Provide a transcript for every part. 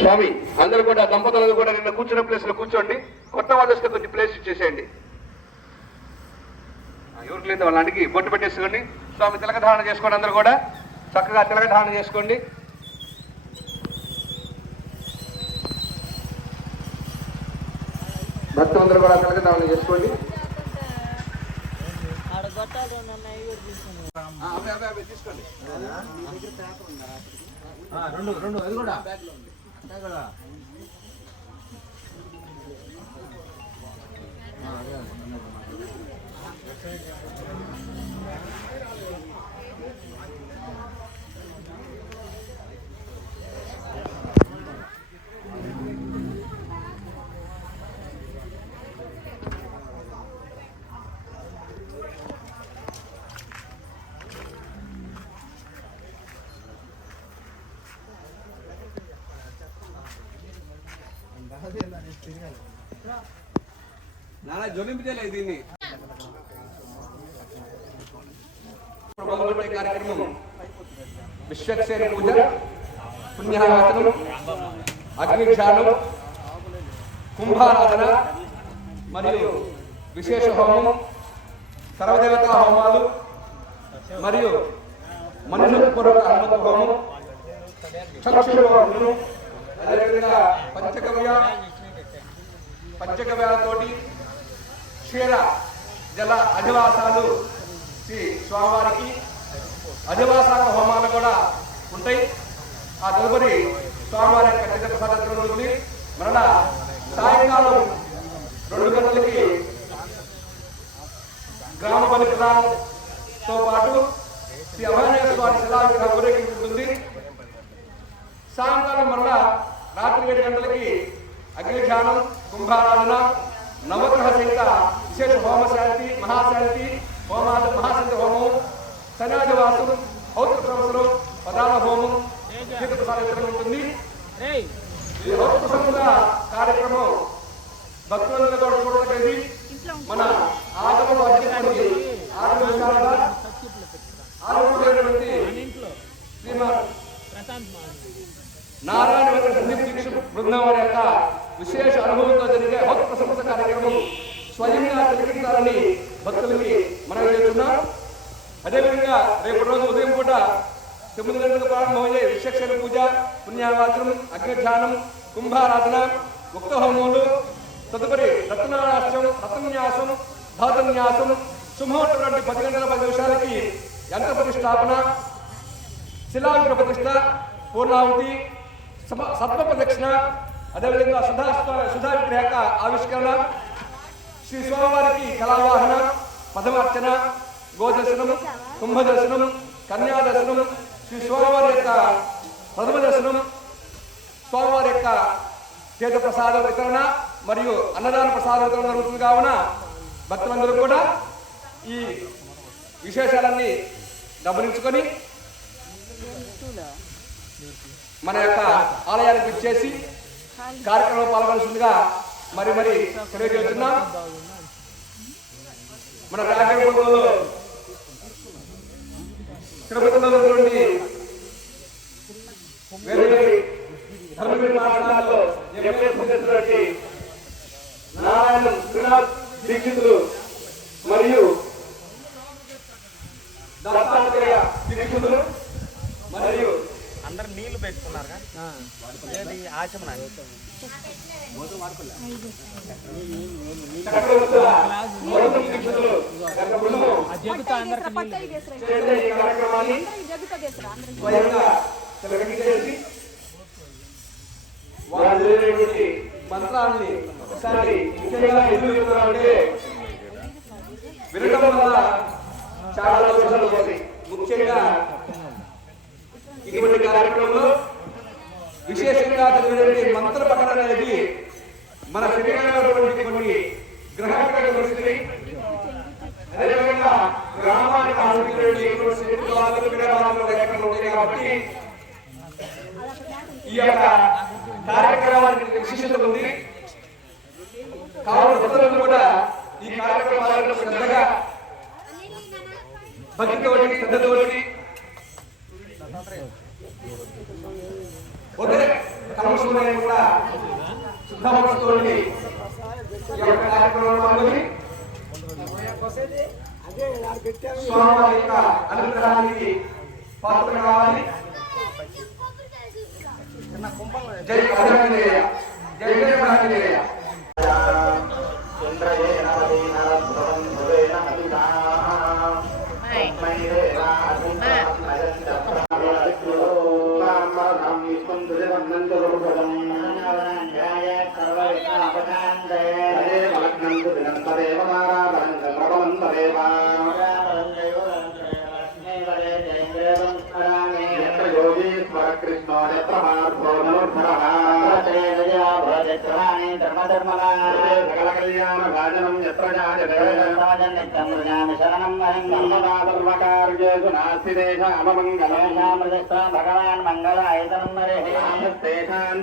స్వామి అందరూ కూడా దంపతులు కూడా నిన్న కూర్చున్న ప్లేస్ లో కూర్చోండి. కొత్త వాళ్ళు వస్తే కొంచెం ప్లేస్ ఇచ్చేసేయండి. ఎవరికి లేదు వాళ్ళ అడిగి బొట్టు పెట్టేసుకోండి. స్వామి తిలకధారణ చేసుకోండి. అందరూ కూడా చక్కగా తిలకధారణ చేసుకోండి. భక్తులందరూ కూడా తిలకధారణ చేసుకోండి. తీసుకోండి. రెండు అది కూడా కదా. నానా జొలింపితేలే దీన్ని కార్యక్రమం విశ్వక్సేన పూజ, పుణ్యాహవచనం, అగ్నిక్షానం, కుంభారాధన మరియు విశేష హోమం, సర్వదేవతా హోమాలు మరియు మనుషుపూర్వక హనుమత హోమం, చక్షుహోమం, అదేవిధంగా పంచగవ్యాలతోటి క్షీర జల అధివాసాలు శ్రీ స్వామివారికి అధివాసాల హోమాలు కూడా ఉంటాయి. ఆ తదుపరి స్వామివారి యొక్క చిత్ర ప్రసాదం ఉంటుంది. మరలా సాయంకాలం 2 గంటలకి గ్రామ బలిప్రదానంతో పాటు శ్రీ అభయాంజనేయ స్వామి శిలా విగ్రహం ఊరేగింపు ఉంటుంది. సాయంకాలం మరలా రాత్రి 7 గంటలకి అగ్నిధ్యానం, కుంభారాధన, నవగ్రహ సహిత విశేష హోమశాంతి, మహాశాంతి హోమాలు, మహాశాంతి హోమం, శనాదివాసం, ఔత్ర సంవత్సరం, పదాల హోమం, తీర్థప్రసాదం ఉంటుంది. ఈ ఔత్ర సంవత్సర కార్యక్రమం భక్తులందరూ కూడా చూడగలిగి మన ఆగమ అధ్యక్షుడి ఆరోగ్యమైనటువంటి శ్రీమాన్ నారాయణ సందీప్ దీక్ష బృందం వారి యొక్క విశేష అనుభవంతో జరిగే ఔత్ర సంవత్సర కార్యక్రమం స్వయంగా తిలకించాలని భక్తులకి మనం చేస్తున్నాం. అదేవిధంగా రేపు రోజు ఉదయం పూట 9 గంటలకు ప్రారంభమయ్యే విశ్వక్సేన పూజ, పుణ్యావాచనం, అగ్నిధ్యానం, కుంభారాధన, ముక్త హోమములు, తదుపరి రత్నానాశ్యం, రత్న్యాసం, ధాతన్యాసం, సుముహూర్తం 10 గంటల 10 నిమిషాలకి యంత్ర ప్రతిష్టాపన, శిలావిగ్రహ ప్రతిష్ట, పూర్ణాహుతి, సత్వ ప్రదక్షిణ, అదేవిధంగా సుధా విగ్రహ ఆవిష్కరణ, శ్రీ స్వామివారికి కళావాహన, పదమార్చన, గోదర్శనం, కుంభదర్శనం, కన్యాదర్శనం, శ్రీ స్వామివారి యొక్క ప్రథమ దర్శనం, స్వామివారి యొక్క తీర్థ ప్రసాద వితరణ మరియు అన్నదాన ప్రసాద వితరణ జరుగుతుంది. కావున భక్తులందరూ కూడా ఈ విశేషాలన్నీ గమనించుకొని మన యొక్క ఆలయానికి ఇచ్చేసి కార్యక్రమంలో పాల్గొనాల్సిందిగా మరి తెలియజేస్తున్నాం. మన రాజకీయంలో తిరుపతిలో నుండి ధర్మ నిర్మాణాల్లో నారాయణ శ్రీనాథ్ దీక్షితులు మరియు దత్తాత్రేయ దీక్షితులు మరియు అందరు నీళ్లు పెట్టుకున్నారు ఆచమన మంత్రాన్ని ఒకసారి వినడం వల్ల చాలా దోషాలు వస్తాయి. ముఖ్యంగా ఇటువంటి కార్యక్రమంలో విశేషంగా జరిగినటువంటి మంత్ర పఠనం అనేది మన శరీరంలో కొన్ని గ్రహాల పరిస్థితి, అదేవిధంగా గ్రామానికి ఉంటాయి కాబట్టి ఈ యొక్క కార్యక్రమానికి విశిష్టత ఉంది. కావున భక్తులను కూడా ఈ కార్యక్రమాలను శ్రద్ధగా భక్తితోటి శ్రద్ధతోటి ఒకే కలమశూన్యం కూడా శుద్ధమస్తోటి ఈ యొక్క కార్యక్రమంలో పాల్గొని స్వామివారి యొక్క అనుగ్రహానికి పాత్ర కావాలి. జై ఆంజనేయ, జై జయ ఆంజనేయ. కృష్ణ కళ్యాణ భాజనం ఎత్ర భగవాన్ మంగళాయతనం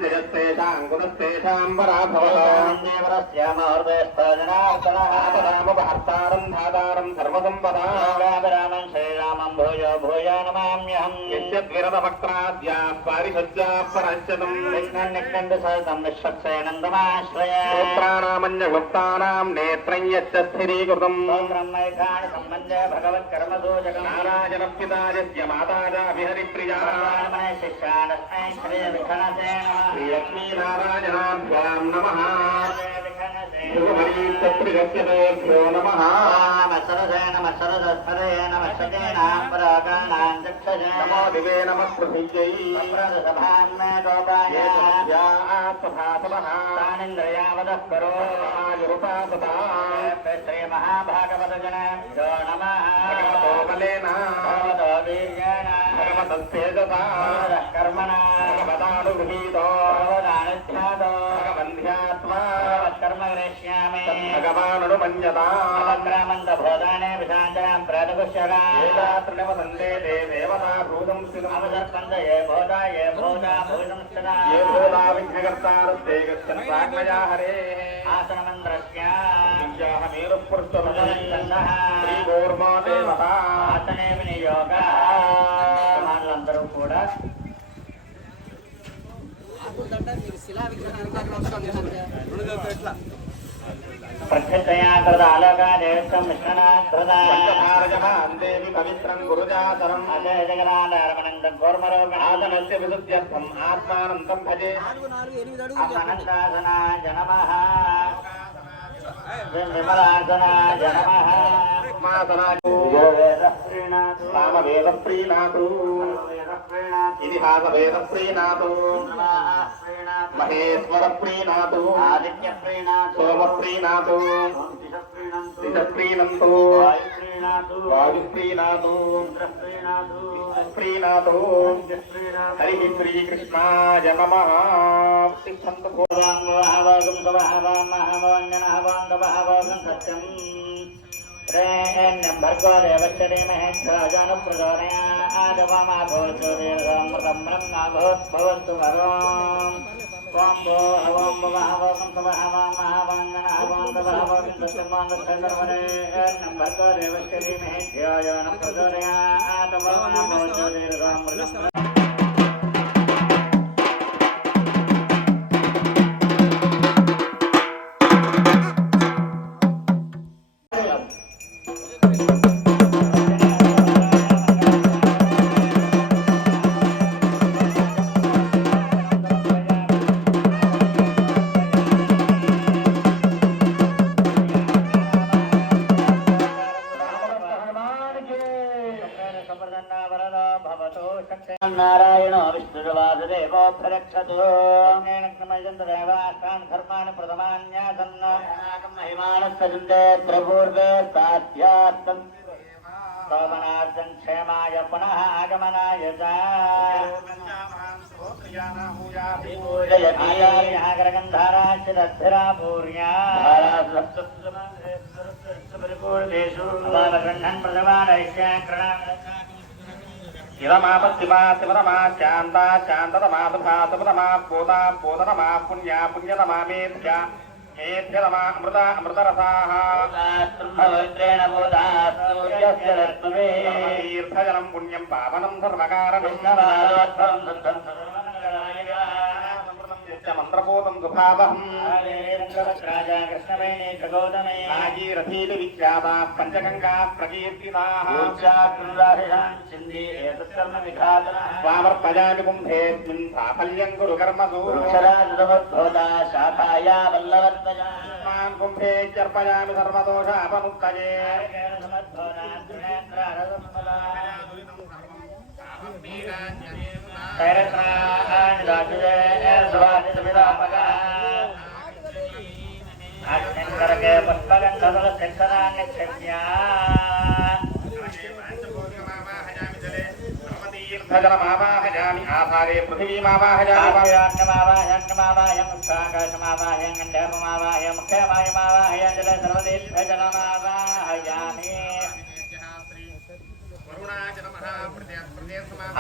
జయస్తేషాం కుతస్తేషాం పరాభవతారం ధాతారం సర్వసంపదాం శ్రీరామం భూయో భూయో నమామ్యహం యద్విరదవక్త్రాద్యా పారిషద్యా పరాంచతం సహితం విశ్వక్సేనందమాశ్రయానామన్యగుప్తానాం నేత్రం యచ్చ స్థిరీకృతం బ్రహ్మైకాని సంబంధే భగవత్ కర్మసూచకం నారాయణ పితాయస్య మాతాజా విహరిప్రియా శిష్యానస్మై శ్రీ విఘ్నసే శ్రీలక్ష్మీనారాయణాభ్యాం నమః శుభమరీత్రిగస్యో నమః నమో దివే నమః పృథివ్యై శ్రీ మహాభాగవత జనాభ్యో నమః భగవతేజసా కర్మణా భగవదానుగృహీతో భగవంధ్యాత్మా కర్మ కరిష్యామి భగవానుమన్యతా గ్రామంత భోదానే విశాంతరాం ఏదాత్రినవసందే దేవతా భూతం అవసర్పంత ఏ భోదా భూతం స్థితా ఏ భూతా విఘ్నకర్తారస్తే గచ్చన్ ప్రాజ్ఞయా హరే ఆసనమంత్రస్య శ్రీగోర్మా దేవత ఆసనే వినియోగ అందరూ కూడా ప్రఖ్యతయా కృత ఆలోకాదేశం దేవి పవిత్రం గురుజాతరం మిశ్రణాత్రదానందం ఆసనస్య విశుద్ధ్యర్థం ఆత్మానందం భజే అనందాసనాయ నమః విమలాసనాయ నమః రామవేద ప్రీణాతు ఇతిహాస వేద ప్రీణాతు మహేశ్వర ప్రీణాతు ఆదిత్య ప్రీణాతు సోమ ప్రీణాతు దిశ ప్రీణంతు వాయు ప్రీణాతు ప్రీణాతు హరి శ్రీకృష్ణాయ నమః తిష్టంతు సత్యం భర్గో దేవశ్రీమహే ప్రచోదయాదమభూతు దేవమృతం బ్రహ్మభూద్భవస్తు వరోం ఓం భో ఓం భవహవం భవహవం మహావందనహవం భవహవం సత్యమానసర్వరే భర్గో దేవశ్రీమహే ప్రచోదయాదమభూతు దేవమృతం నారాయణో విష్ణుర్వాసుదేవో ప్రరక్షతు దేవాస్తాన్ ధర్మాన్ ప్రథమాన్యాసన్న మహిమానస్సజుందే ప్రపూర్వే సాధ్యార్థం పవనార్థం క్షేమాయ పునః ఆగమనాయ పూజయగంధారాచిరా పూర్ణ్యా గృహన్ ప్రథమానైశ్యాకరణ శివమాపశివా శివతమా శాంతా శాంతతమాసుభా శుభతమా పూతా పూతతమా పుణ్యా పుణ్యతమా మేధ్య మేధ్యతమా అమృత అమృతరసాః పవిత్రేణ బోధాత్ సూర్యస్య రశ్మిభిః తీర్థజలం పుణ్యం పావనం సర్వకారణం మంత్రపోతం సుభావహం నాగీరథీతి విఖ్యాతా పంచగంగా ప్రకీర్తితాః స్వామర్పయామి కుంభేస్మిన్ సాఫల్యం కురు కర్మసు కుంభే చర్పయామి సర్వదోషాపముక్తయే తీర్థజలమావాహయామి ఆధారే పృథివీమావాహయామి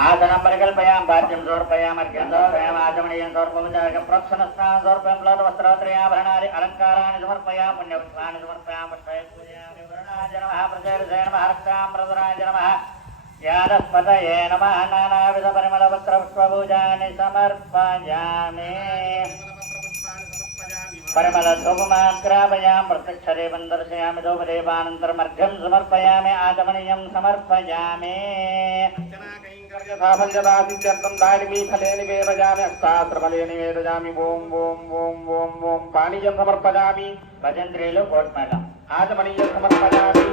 ఆసనం పరికల్పయాం భార్యం సమర్పయాం అర్ఘ్యం సమర్పయాం ఆచమనీయం సమర్పయాం ప్రోక్షణ స్నానం సమర్పయాం లోత వస్త్రవస్త్రయాభరణాది అలంకారాన్ని సమర్పయాం పుణ్యపుష్పాన్ని సమర్పయాం పుష్పయామి వరుణాయ నమః ప్రజాయ నమః రక్తాం ప్రదురాయ నమః యాదస్పతయే నమః నానావిధ పరిమళ వస్త్ర పుష్పభూజాని సమర్పయామి పరిమళ ధూపమాం గ్రాపయాం ప్రత్యక్షదేవం దర్శయామి ధూపదేవానంతరమర్ఘ్యం సమర్పయామి ఆచమనీయం సమర్పయామి సాఫల్యదాసిత్యర్థం దారిమీ ఫలే నివేదయామి అష్టాస్త్రఫలే నివేదయామి ఓం ఓం ఓం ఓం ఓం పానీయం సమర్పయామి భజంత్రీలు కోట్మేళ ఆచమనీయం సమర్పయామి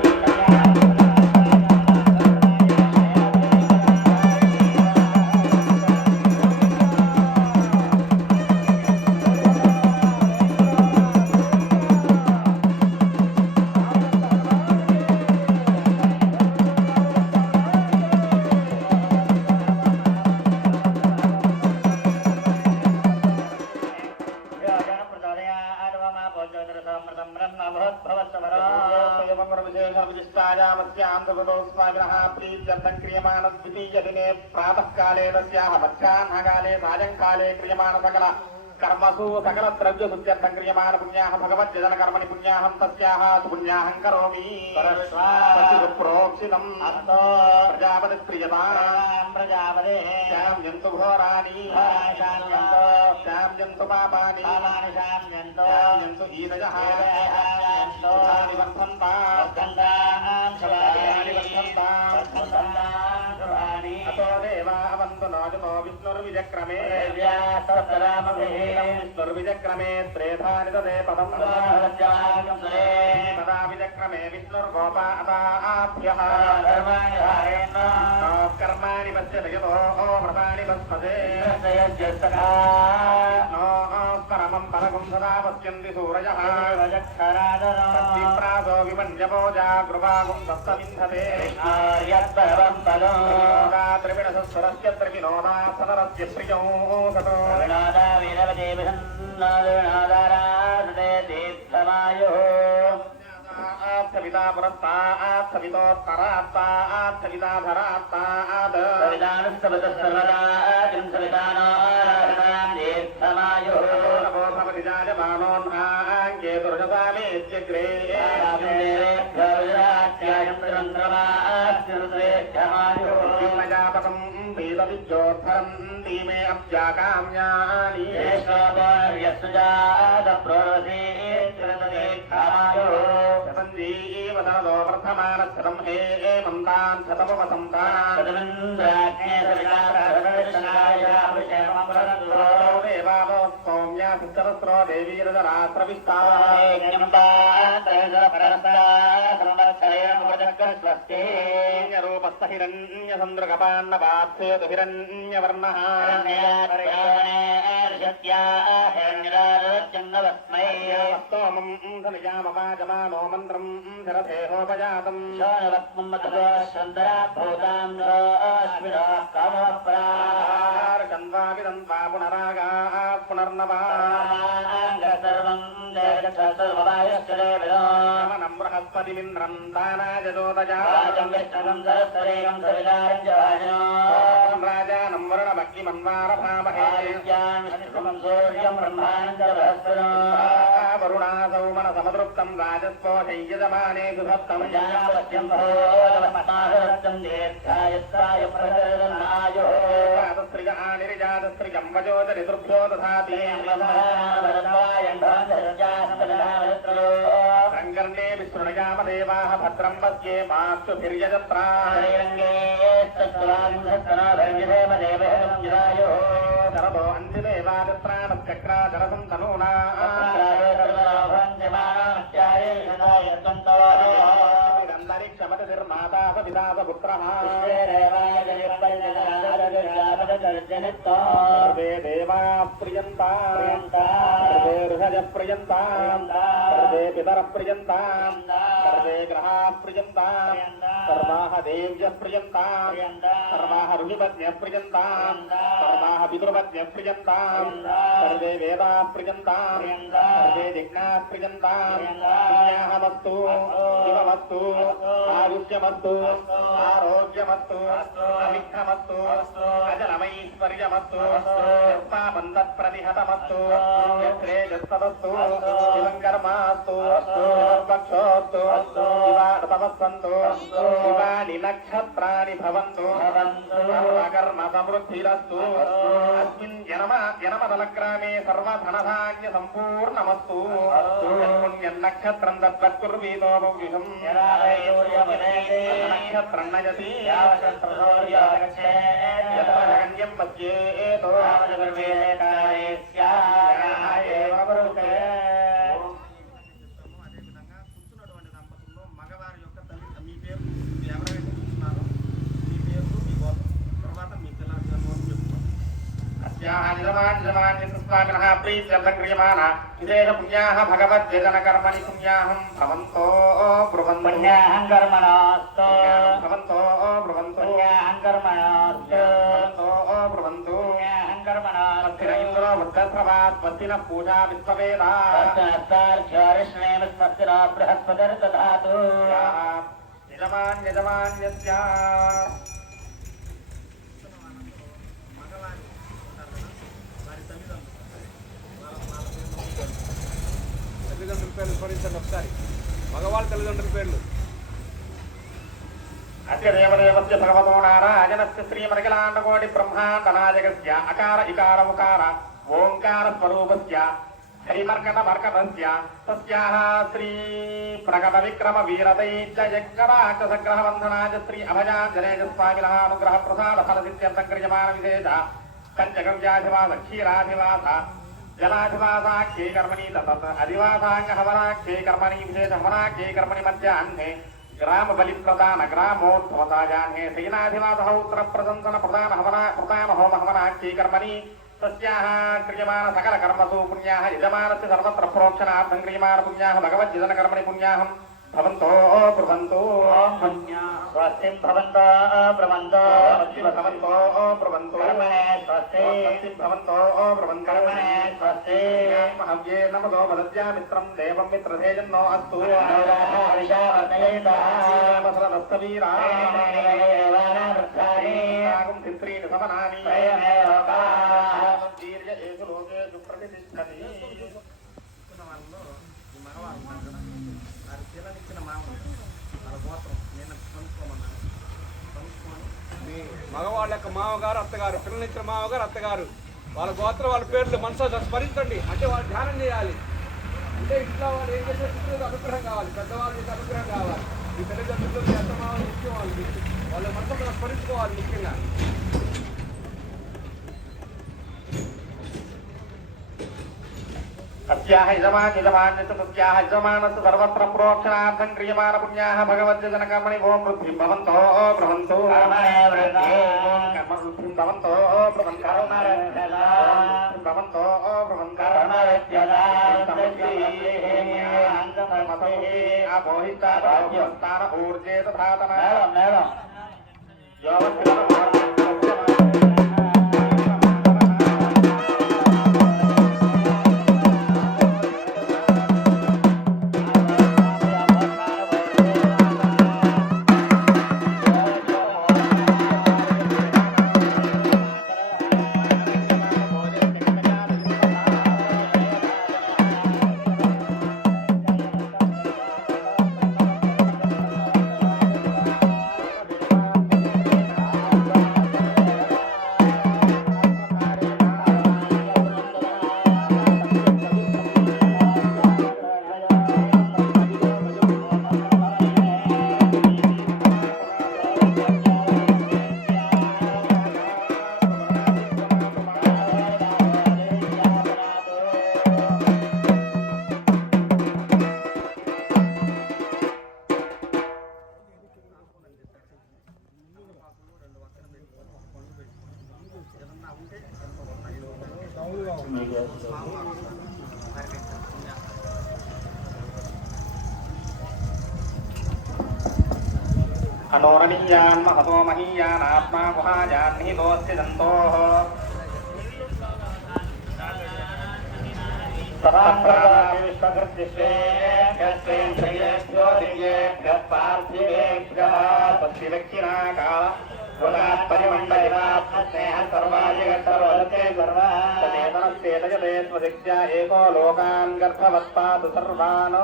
क्रियमाणद्वितीयदिने प्रातःकाले तस्याः मध्याह्नकाले सायङ्काले क्रियमाण सकल कर्मसु सकल द्रव्यशुद्ध्यर्थं क्रियमाण पुण्याः भगवद्यजनकर्मणि पुण्याहं तस्याः सुपुण्याहं करोमि प्रोक्षितम् प्रजापति प्रियताम् प्रजापते शाम्यन्तु घोराणि शाम्यन्तु पापानि शाम्यन्तु ईदयः अतो देवावन्तु नोजतो विष्णुर्विजक्रमे विष्णुर्विजक्रमे त्रेधानि तदे पदम् तदा विजक्रमे विष्णुर्गोपादाभ्यः कर्माणि पश्यति यतो व्रतानि पश्यते परमं परगुं सदा पश्यन्ति सूरयः प्रासो विमन्यपोजा गृभागुं सप्तविंशते त्रिविणसस्वरस्य त्रिविनोदा सदरस्य प्रियो ततो सविता पुरस्तात् सवितोत्तरात्तात् सविताधरात्तात् सवितानुस्तवतस्सर्वदातिं सवितानारायणां दीर्थमायुः नमो भवति जायमानोऽन्हाङ्गे दुर्गतामेत्यग्रे जातकं वेदविद्योद्धरं धीमे अब्जाकाम्यानि जीवदो वर्धमानच्छतं हे मन्तान् शतमुपसन्तान् देवादो सौम्या सिद्धरस्रो देवीरजरात्रविस्तारूपस्तहिरण्यसन्द्रकपान्नपार्थेतु हिरण्यवर्णः स्तोमं सनिजामवाजमानो मन्त्रं शरथेहोपजातं चन्द्वाविदन्त्वा पुनरागाः पुनर्नवा सर्वं नमनं बृहस्पतिमिन्द्रं दानाजोदजा राजं विष्णुं सरस्वतीं सवितारं च वाजिनो राजानं वरुणमग्निमन्वारभामहे आदित्यान् विष्णुं सूर्यं ब्रह्माणं च बृहस्पतिं वरुणासौ मनसमतृप्तं राजस्पोषय्यजमाने सुभक्तं जानावत्यं भोजमस्माकरत्तं दीर्घायस्ताय प्रजरनायो स्त्रिजानिरिजातस्त्रिजं वजोजरितृभ्यो दधाति रङ्गर्णे विष्णुयामदेवाः भद्रं पद्ये मास्तुभिर्यजत्रा शरदो अन्तिदेवाजत्राणश्चक्रा जलसं तनूना गन्धरिक्षमतिर्माता सविता सपुत्रः सर्वे देवाः प्रियन्ताम् सर्वे ऋषयः प्रियन्ताम् सर्वे पितरः प्रियन्ताम् सर्वे ग्रहाः प्रियन्ताम् सर्वाः देव्यः प्रियन्ताम् सर्वाः ऋषिपत्न्यः प्रियन्ताम् सर्वाः पितृपत्न्यः प्रियन्ताम् सर्वे वेदाः प्रियन्ताम् सर्वे जिज्ञाः प्रियन्ताम् पुण्याहमस्तु शिवमस्तु आयुष्यमस्तु आरोग्यमस्तु अविघ्नमस्तु अजलमैश्वर्यमस्तु यस्मामन्तत्प्रतिहतमस्तु यत्रेजस्तदस्तु शिवङ्कर्मास्तु भक्षोस्तु शिवार्तमस्सन्तु शिवानि नक्षत्राणि भवन्तु सर्वकर्म समृद्धिरस्तु अस्मिन् जनमदलग्रामे सर्वधनधान्य सम्पूर्णमस्तु पुण्यं नक्षत्रं तद्वत्कुर्वीतो भविष्यम् नक्षत्रं नयति यत्पजगन्यं पद्येतो మగవారి యొక్క తల్లి మీ పేరు మీరు ఎవరైతే చూస్తున్నారో మీ పేరు మీ గోత్రం తర్వాత మీ పిల్లల జన్మం చెప్పుకోండి అస్యాహానిజమాన్యస్వామినః ప్రీత్యర్థక్రియమాణ విశేష పుణ్యాః భగవద్వేదనకర్మణి పుణ్యాహం భవంతో బ్రువంతు పుణ్యాహం కర్మణోస్తు భవంతో బ్రువంతు పుణ్యాహం కర్మణోస్తు భవంతో బ్రువంతు పుణ్యాహం కర్మణోస్తు స్వస్తిన ఇంద్రో వృద్ధస్రవాత్ స్వస్తిన పూజా విశ్వవేదా స్వస్తిరో బృహస్పతిర్దధాతు యజమాన్యస్య తల్లిదండ్రుల పేర్లు స్మరించండి ఒకసారి మగవాళ్ళ తల్లిదండ్రుల పేర్లు అస్య దేవదేవస్య భగవతో నారాయణస్య శ్రీమరకిలాండకోటి బ్రహ్మాండనాయకస్య అకార ఇకార ఉకార ఓంకార స్వరూపస్య హరిమర్కటమర్కటస్య తస్యాః శ్రీ ప్రకట విక్రమ వీరదైత్యజగ్గరాక్షసగ్రహవందనాయ శ్రీ అభయాంజనేయ స్వామినః అనుగ్రహ ప్రసాద ఫలసిద్ధ్యర్థం క్రియమాణ విశేష పంచగవ్యాధివాస క్షీరాధివాస జలాధివాసాఖ్యే కర్మణి తత్ అధివాసాంగహవనాఖ్యే కర్మణి విశేష హవనాఖ్యే కర్మణి మధ్యాహ్నే గ్రామ బలి ప్రధాన గ్రామోత్సవతాజాహ్నే సేనాధివాస ఉత్తర ప్రశంసన ప్రధాన హవన ప్రధాన హోమ హవనాఖ్యే కర్మణి తస్యాః క్రియమాణ సకల కర్మసు పుణ్యాః యజమానస్య సర్వత్ర ప్రోక్షణార్థం క్రియమాణ పుణ్యాః భగవద్యజన కర్మణి పుణ్యాహం భవంతో బ్రువంతు స్వస్తిం భవంతో బ్రువంతో భవంతో బ్రువంతు కర్మణే స్వస్తి భవంతో బ్రువంతు కర్మణే స్వస్తి హవ్యే నమదో వదద్యామిత్రం దేవం మిత్రసేజన్నో అస్తు వృత్తాగం తిత్రీని సమనాని వీర్య ఏసు లోకేషు ప్రతిష్టతి వాళ్ళలో ఈ మగవారు ఉన్నారు కదా వారి పిల్లనిచ్చిన మామూలు వాళ్ళ గోత్రం నేను కనుక్కోమన్నాను కనుక్కొని మీ మగవాళ్ళ యొక్క మామగారు అత్తగారు పిల్లనిచ్చిన మామగారు అత్తగారు వాళ్ళ గోత్రం వాళ్ళ పేర్లు మనసులో స్మరించండి అంటే వాళ్ళు ధ్యానం చేయాలి అంటే ఇంట్లో వాళ్ళు ఏం చేసే అనుగ్రహం కావాలి పెద్దవాళ్ళు మీకు అనుగ్రహం కావాలి మీ తల్లిదండ్రులు మీ అత్తమామలు ముఖ్యం వాళ్ళ మనసులో స్మరించుకోవాలి ముఖ్యంగా अस्याः यजमान्यस्य तस्याः यजमानस्य सर्वत्र प्रोक्षणार्थं क्रियमाण पुण्याः भगवद्यजनकर्मणि ओं वृद्धिं भवन्तो ब्रवन्तु कर्मवृद्धिं भवन्तो ब्रवन्तु भवन्तो ब्रवन्तु अपोहितान ऊर्जे तथातना అనోరణీయాన్ మహతో మహీయాన్ ఆత్మా గుహాయాన్ నిహితోస్తి దంతోః ఏకో లోకాన్ గర్భవత్పాదు సర్వానో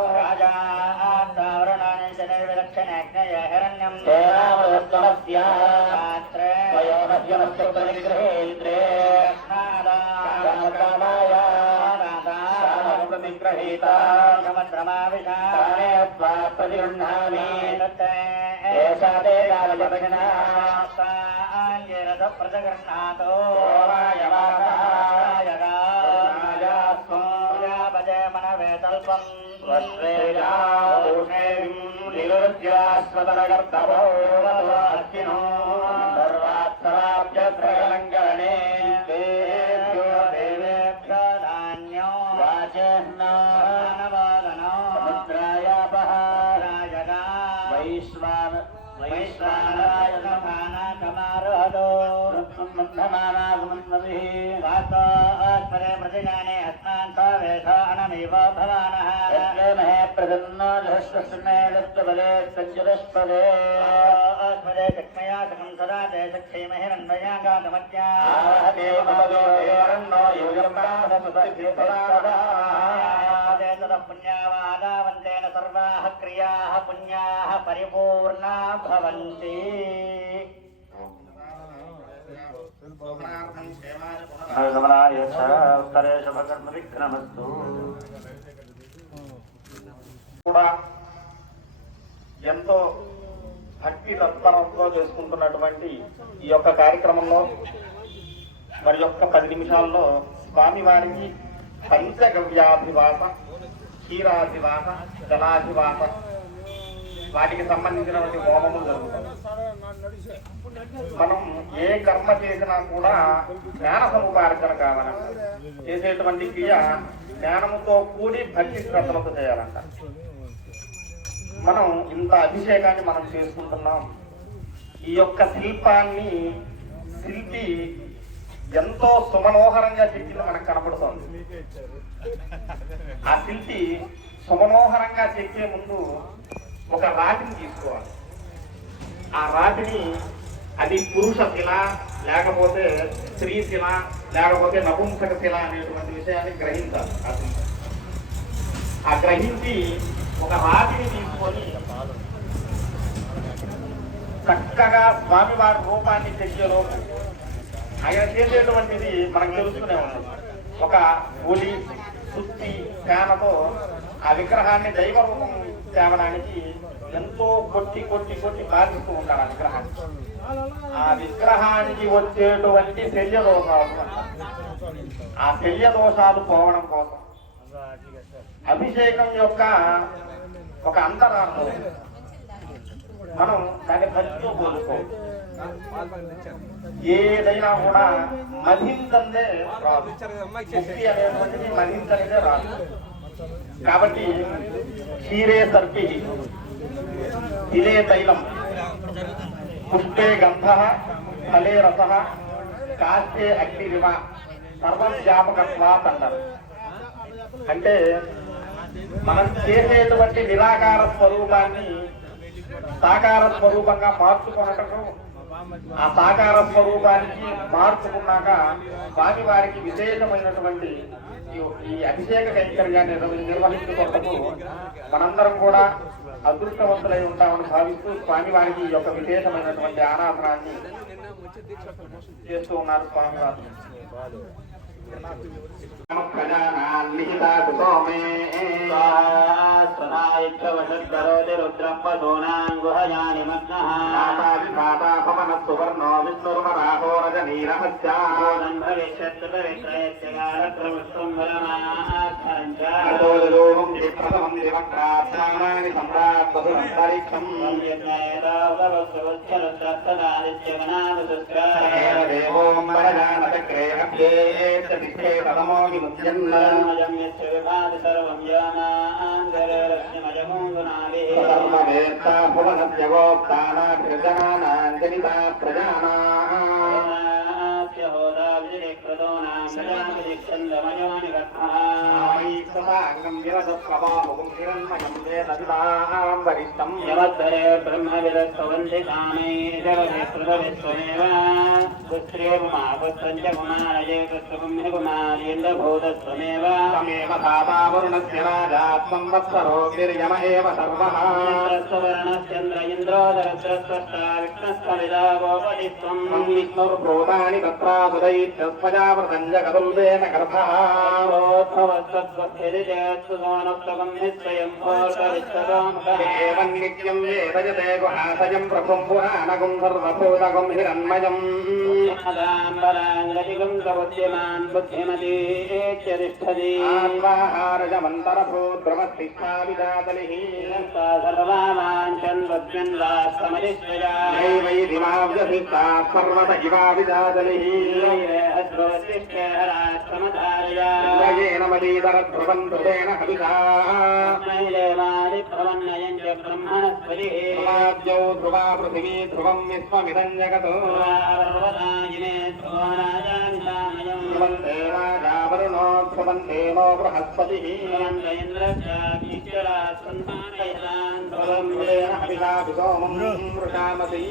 ప్రజగృహ్ణాతో మనవేతల్పం నిరుద్యాస్వతరగర్తభోవతో సర్వాత్సరాభ్యత్రలంకరణే దేవేభ్యో ధాన్యం వాచనవాదనో సముద్రాయాపహారాయగా వైశ్వానాయ సమానాకమారోహదో వాస్తోస్పదే ప్రతిజానే హస్తాన్ వేష అనమేవ భవానః మహే ప్రసన్నోదస్మే సంజురస్పదే స్పదే చక్మయా సకం సదా తే చక్షేమహిరన్వయా గాతమత్యా పుణ్యావాదావంతేన సర్వాః క్రియాః పుణ్యాః పరిపూర్ణా భవంతి. కూడా ఎంతో భక్తి తత్పరంతో చేసుకుంటున్నటువంటి ఈ యొక్క కార్యక్రమంలో మరి యొక్క 10 నిమిషాల్లో స్వామివారికి పంచగవ్యాధివాస, క్షీరాధివాస, జలాధివాస వాటికి సంబంధించినటువంటి హోమములు జరుగుతాయి. మనం ఏ కర్మ చేసినా కూడా జ్ఞాన సముపార్జన కావాలంట. చేసేటువంటి క్రియ జ్ఞానముతో కూడి భక్తి శ్రద్ధలతో చేయాలంట. మనం ఇంత అభిషేకాన్ని మనం చేసుకుంటున్నాం. ఈ యొక్క శిల్పాన్ని శిల్పి ఎంతో సుమనోహరంగా చెక్కింది మనకు కనపడుతోంది. ఆ శిల్పి సుమనోహరంగా చెక్కే ముందు ఒక రాతిని తీసుకోవాలి. ఆ రాతిని అది పురుష శిల, లేకపోతే స్త్రీ శిల, లేకపోతే నపుంసక శిల అనేటువంటి విషయాన్ని గ్రహించాలి. ఆ గ్రహించి ఒక రాతిని తీసుకొని చక్కగా స్వామివారి రూపాన్ని తెచ్చేలోపు ఆయన చేసేటువంటిది మనకు తెలుసుకునే ఉంది. ఒక ఒలి సుత్తి తేనతో ఆ విగ్రహాన్ని దైవ రూపం తేవడానికి ఎంతో కొట్టి కొట్టి కొట్టి బాధిస్తూ ఉంటారు. ఆ విగ్రహానికి వచ్చేటువంటి శల్య దోషాలు, ఆ శల్య దోషాలు పోవడం కోసం అభిషేకం యొక్క ఒక అంతరార్థం మనం దాన్ని భక్తితో కోరుకోవచ్చు. ఏదైనా కూడా మధించందే రాదు. ముక్తి అనేటువంటిది మధించనిదే రాదు. కాబట్టి క్షీరే సర్పి, తిలే తైలం, పుష్పే గంధ, ఫలే రస, కాస్తే అగ్నిరివ సర్వం వ్యాపకత్వాత్ అన్నారు. అంటే మనం చేసేటువంటి నిరాకార స్వరూపాన్ని సాకార స్వరూపంగా మార్చుకున్నట్టు, ఆ సాకార స్వరూపానికి మార్చుకున్నాక స్వామివారికి విశేషమైనటువంటి ఈ అభిషేక కైంకర్యాన్ని నిర్వహించుకోవటము మనందరం కూడా అదృష్టవంతులై ఉంటామని భావిస్తూ స్వామివారికి ఈ యొక్క విశేషమైనటువంటి ఆరాధనాన్ని చేస్తూ ఉన్నారు స్వామివారు. రుద్రం పశూనాం గుహయాని మగ్నః వామన సువర్ణో విష్ణుర్వరాహో రజనీరహస్యా ప్రథమం దివక్రాధ్యానాని సమ్రాట్పదురంతరిక్షం దేవోం వరజానచక్రే అభ్యే తిష్ఠే తదమో విముచ్యన్నయం సర్వవేత్తా భువనస్య గోప్తానాభిర్జనానాం జనితా ప్రజానాం ంగం విరసప్రవాహం హిరణ్మయం వేదవిదాం వరిష్టం యమద్ధరే బ్రహ్మ విరస్వంతి కామే జగదేవ పుత్రేమాపుత్రంచ కుమారయే కృష్ణకుమారేంద్రభూతత్వమేవ తమేవ ధాతావరుణస్య రాజాత్మం వత్సరో నిర్యమ ఏవ సర్వః వర్ణశ్చంద్ర ఇంద్రోదరస్రష్టా విష్ణస్థలిదావోపదిత్వం విష్ణుర్భూతాని తత్రాసుదైత్యస్వజావృతం జగదుల్వేన గర్భః ఏవం నిత్యం వేదయతే గుహాశయం ప్రభుం పురాణగుం సర్వభూతగుం హిరణ్మయం ఆత్మాహారజమంతరభూద్రమస్తిష్టావిదాతలిః నైవైదిమావ్యసిష్టాత్ సర్వత ఇవావిదాతలిః మదీతరధ్రువం ధ్రువేణ హవిషా ధ్రువాద్యౌ ధ్రువా పృథివీ ధ్రువం విశ్వమిదం జగత్ ధ్రువంతే రాజావరుణో ధ్రువంతే నో బృహస్పతిః హవిషా విసోమం వృషామసీ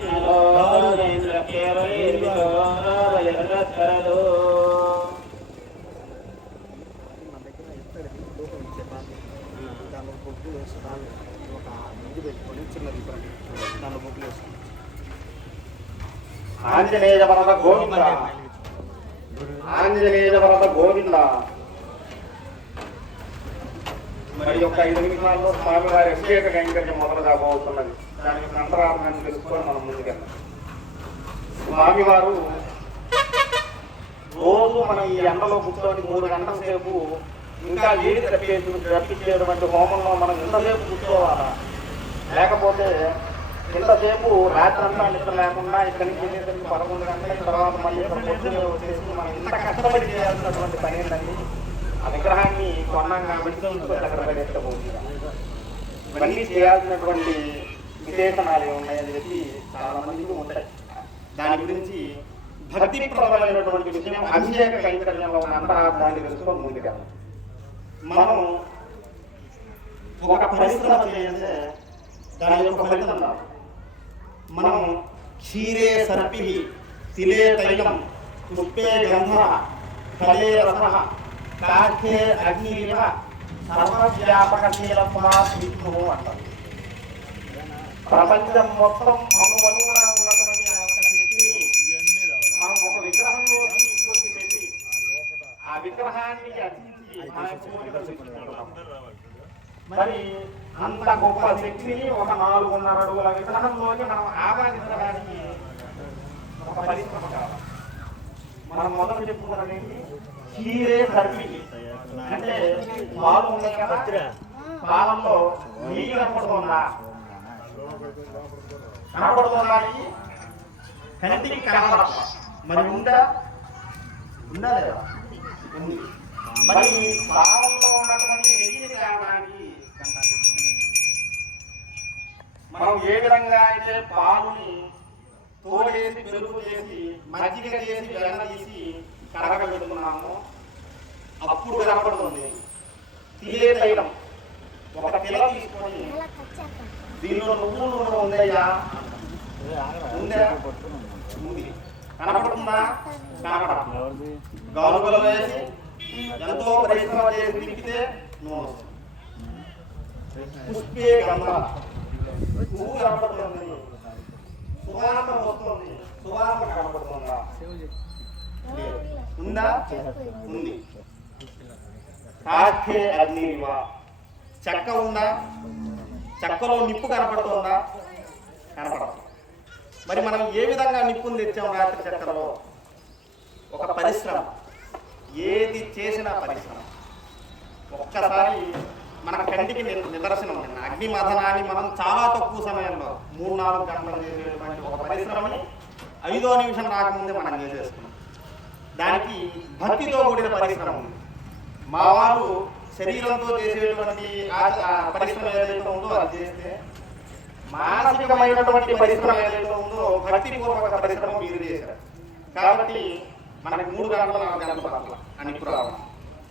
ఆంజనేయ వరద గోవింద ఆంజనేయ వరద గోవింద. మరి యొక్క 5 నిమిషాల్లో స్వామివారి అభిషేక కైంకర్యం మొదలు కాబోతున్నది. దానికి అంతరార్థాన్ని తెలుసుకొని మనం ముందుకెళ్ళాం. స్వామివారు రోజు మనం ఈ ఎండలో కూర్చొని 3 గంటల సేపు ఇంకా వేడి రప్పించేటువంటి హోమంలో మనం ఇంతసేపు కూర్చోవాలా, లేకపోతే ఇంతసేపు రాత్రంతా నిద్ర లేకుండా ఇక్కడి నుంచి 11 గంటల తర్వాత మళ్ళీ పొద్దున్నే వచ్చేసి మనం ఇంత కష్టపడి చేయాల్సినటువంటి పని ఏంటండి? ఆ విగ్రహాన్ని కొన్నాం కాబట్టి తీసుకొని అక్కడ పడేసుకోబోతుంది. ఇవన్నీ చేయాల్సినటువంటి విశేషణాలు ఏమున్నాయని చెప్పి చాలా మందికి ఉంటాయి. దాని గురించి భక్తిప్రదమైనటువంటి విషయం అభిషేక కైంకర్యంలో ఉన్న అంతరార్థాన్ని తెలుసుకొని ముందుకెళ్ళాం. మనం ఒక పరిశ్రమ చేస్తే దాని యొక్క ఫలితం రాదు. మనం క్షీరే సర్పి తిలే తైలం పుష్పే గంధ ఫలే రస కాఠే అగ్నివ సర్వవ్యాపకశీల విష్ణు అంటారు. ప్రపంచం మొత్తం అణువణువులా ఉన్నటువంటి ఆ యొక్క శక్తిని మనం ఒక విగ్రహంలో తీసుకొచ్చి పెట్టి ఆ విగ్రహాన్ని మరి అంత గొప్ప శక్తిని ఒక 4.5 అడుగుల విగ్రహంలోకి మనం ఆవాదించడానికి ఒక పరిశ్రమ కావాలి. మనం మొదలు చెప్పుకున్నది ఏంటి? క్షీరే సర్పి అంటే పాలు ఉన్నాయి కదా, పాలల్లో నీళ్ళు కనపడుతుందా? కనపడుతుందా? కంటికి కనపడ మరి ఉందా లేదా? ఉంది. మరి పాలల్లో ఉన్నటువంటి నెయ్యిని కావడానికి మనం ఏ విధంగా అయితే పాలుని తోడేసి పెరుగు చేసి మజ్జిగ చేసి వెన్న తీసి కరగబెడుతున్నామో అప్పుడు కనపడుతుంది తిలే తైలం. ఒక పిల్ల తీసుకొని దీనిలో నువ్వు నూనె ఉందయ్యా, ఉందా? ఉంది. కనపడుతుందా? కనపడ. గౌరవలో వేసి ఎంతో పరిశ్రమ చేసి తిప్పితే నూనె. పుష్పే గంధ పువ్వు కనపడుతుంది, సువాసన వస్తుంది. సువాసన కనపడుతుందా? ఉందా? ఉంది. కాఠే అగ్నివ చెక్క ఉందా? చెక్కలో నిప్పు కనపడుతుందా? కనపడదు. మరి మనం ఏ విధంగా నిప్పులు తెచ్చాం రాత్రి చక్కలో? ఒక పరిశ్రమ, ఏది చేసినా పరిశ్రమ. ఒక్కసారి మన కంటికి నిదర్శనం ఉంది. అగ్నిమథనాన్ని మనం చాలా తక్కువ సమయంలో 3-4 గంటలు చేసేటువంటి ఒక పరిశ్రమని 5వ నిమిషం రాకముందే మనం చేసేసుకున్నాం. దానికి భక్తితో కూడిన పరిశ్రమ ఉంది. మా వారు శరీరంతో చేసేటువంటి పరిశ్రమ ఏదైతే ఉందో అది చేస్తే, మానసికమైనటువంటి పరిశ్రమ ఏదైతే ఉందో భక్తిపూర్వక పరిశ్రమ మీరు చేశారు. కాబట్టి మనకి 3 గంటలు 4 గంటలు పట్ల అని ఇప్పుడు రావడం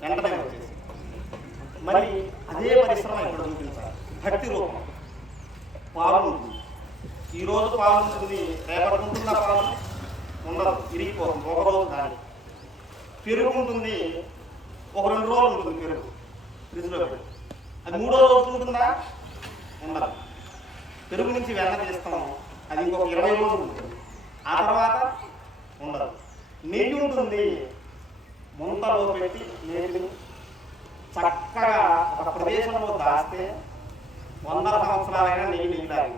వెంటనే వచ్చేసి, మరి అదే పరిశ్రమ ఇక్కడ చూపించాలి. భక్తి రూపం. పాలు ఉంటుంది, ఈరోజు పాలు ఉంటుంది, రేపటి ఉంటుందా పాలు? ఉండదు, ఇరిగిపోతుంది. ఒక రోజు దాని పెరుగు ఉంటుంది, ఒక 2 రోజులు ఉంటుంది పెరుగు ఫ్రిడ్జ్లో పెట్టి. అది 3వ రోజు ఉంటుందా? ఉండదు. పెరుగు నుంచి వెన్న తీస్తాము, అది ఇంకొక 20 రోజులు ఉంటుంది, ఆ తర్వాత ఉండదు. నెయ్యి ఉంటుంది, ముంతలో పెట్టి నెయ్యిని చక్కగా ఒక ప్రదేశంలో దాస్తే 100 సంవత్సరాలైనా నెయ్యి నిగిలాలి.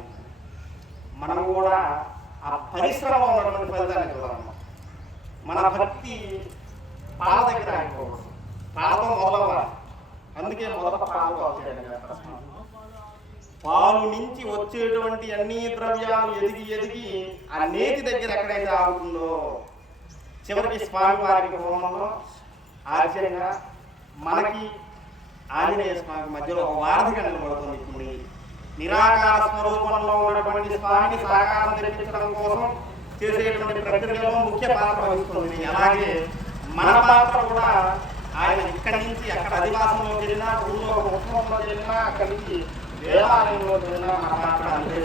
మనం కూడా ఆ పరిశ్రమ ఉన్నటువంటి ఫలితాన్ని చూడాలన్నమాట. మన భక్తి పాల దగ్గర ఆగిపోకూడదు, పాలతో మొదలవ్వాలి. అందుకే మొదట పాలతో పాలు నుంచి వచ్చేటువంటి అన్ని ద్రవ్యాలు ఎదిగి ఎదిగి ఆ నేతి దగ్గర ఎక్కడైతే ఆగుతుందో చివరికి స్వామి వారికి హోమంలో ఆశ్చర్యంగా మనకి ఆంజనేయ స్వామి మధ్యలో ఒక వారధిగా నిలబడుతుంది. ఇప్పుడు నిరాకార స్వరూపంలో ఉన్నటువంటి స్వామిని సాకారం తెప్పించడం కోసం చేసేటువంటి ప్రక్రియలో ముఖ్య పాత్ర వహిస్తుంది. అలాగే మన పాత్ర కూడా ఆయన ఇక్కడి నుంచి అక్కడ అధివాసంలో జరిగినా, ఊళ్ళో ఒక ఉత్సవంలో జరిగినా, అక్కడి నుంచి దేవాలయంలో జరిగినా మన పాత్ర అంతే.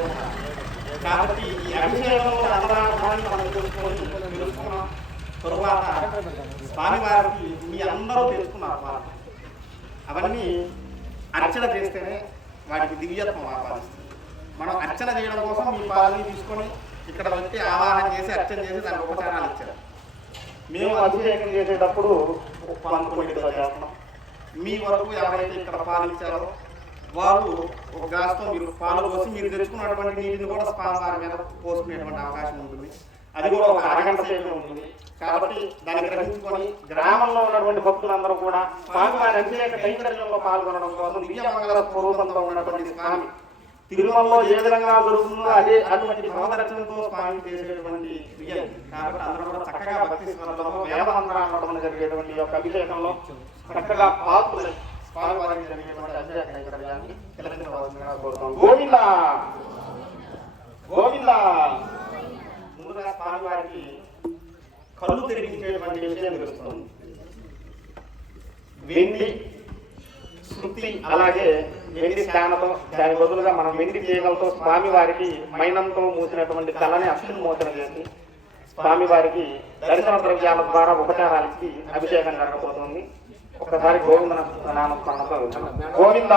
కాబట్టి ఈ అభిషేకంలో అందరాన్ని మనం తెలుసుకున్నాం. తరువాత స్వామివారికి మీ అందరూ తెలుసుకున్నారు పాత్ర. అవన్నీ అర్చన చేస్తేనే వాటికి దివ్యత్వం ఆపాదిస్తుంది. మనం అర్చన చేయడం కోసం మీ పాలని తీసుకొని ఇక్కడ వచ్చి ఆవాహన చేసి అర్చన చేసి దానికి ఉపచారాలు ఇచ్చారు. మేము అభిషేకం చేసేటప్పుడు పంతుకొండిగా చేస్తాం. మీ వరకు ఎవరైతే ఇక్కడ పాలు ఇచ్చారో వారు ఒక గ్లాస్తో మీరు పాలు పోసి మీరు తెచ్చుకున్నటువంటి నీటిని కూడా స్వామివారి మీద పోసుకునేటువంటి అవకాశం ఉంటుంది. అది కూడా ఒక అరగంట సేపు ఉంటుంది. కాబట్టి దాన్ని గ్రహించుకొని గ్రామంలో ఉన్నటువంటి భక్తులందరూ కూడా స్వామివారి అభిషేక కైంకర్యంలో పాల్గొనడం కోసం దివ్యమంగళ స్వరూపంలో ఉన్నటువంటి స్వామి తిరుమలలో ఏ విధంగా దొరుకుతుందో అదే అటువంటి భగవదర్శనంతో స్వామి చేసేటువంటి క్రియ. కాబట్టి అందరూ కూడా చక్కగా భక్తి శ్రద్ధలతో వేదమంత్రాలు జరిగేటువంటి యొక్క అభిషేకంలో చక్కగా పాత్రలు స్వామివారికి జరిగేటువంటి అభిషేక కైంకర్యాన్ని తిలకించవలసిందిగా కోరుతాం. గోవింద గోవింద. ముందుగా స్వామివారికి కళ్ళు తెరిపించేటువంటి విషయం తెలుస్తుంది. వెండి శృతి, అలాగే వెండి స్నానతో దాని బదులుగా మనం వెండి తీయగలతో స్వామివారికి మైనంతో మూసినటువంటి కళని అశ్విని మోచన చేసి స్వామివారికి దర్శన ద్రవ్యాల ద్వారా ఉపచారాలకి అభిషేకం జరగబోతుంది. ఒకసారి గోవింద నామస్మరణతో గోవింద.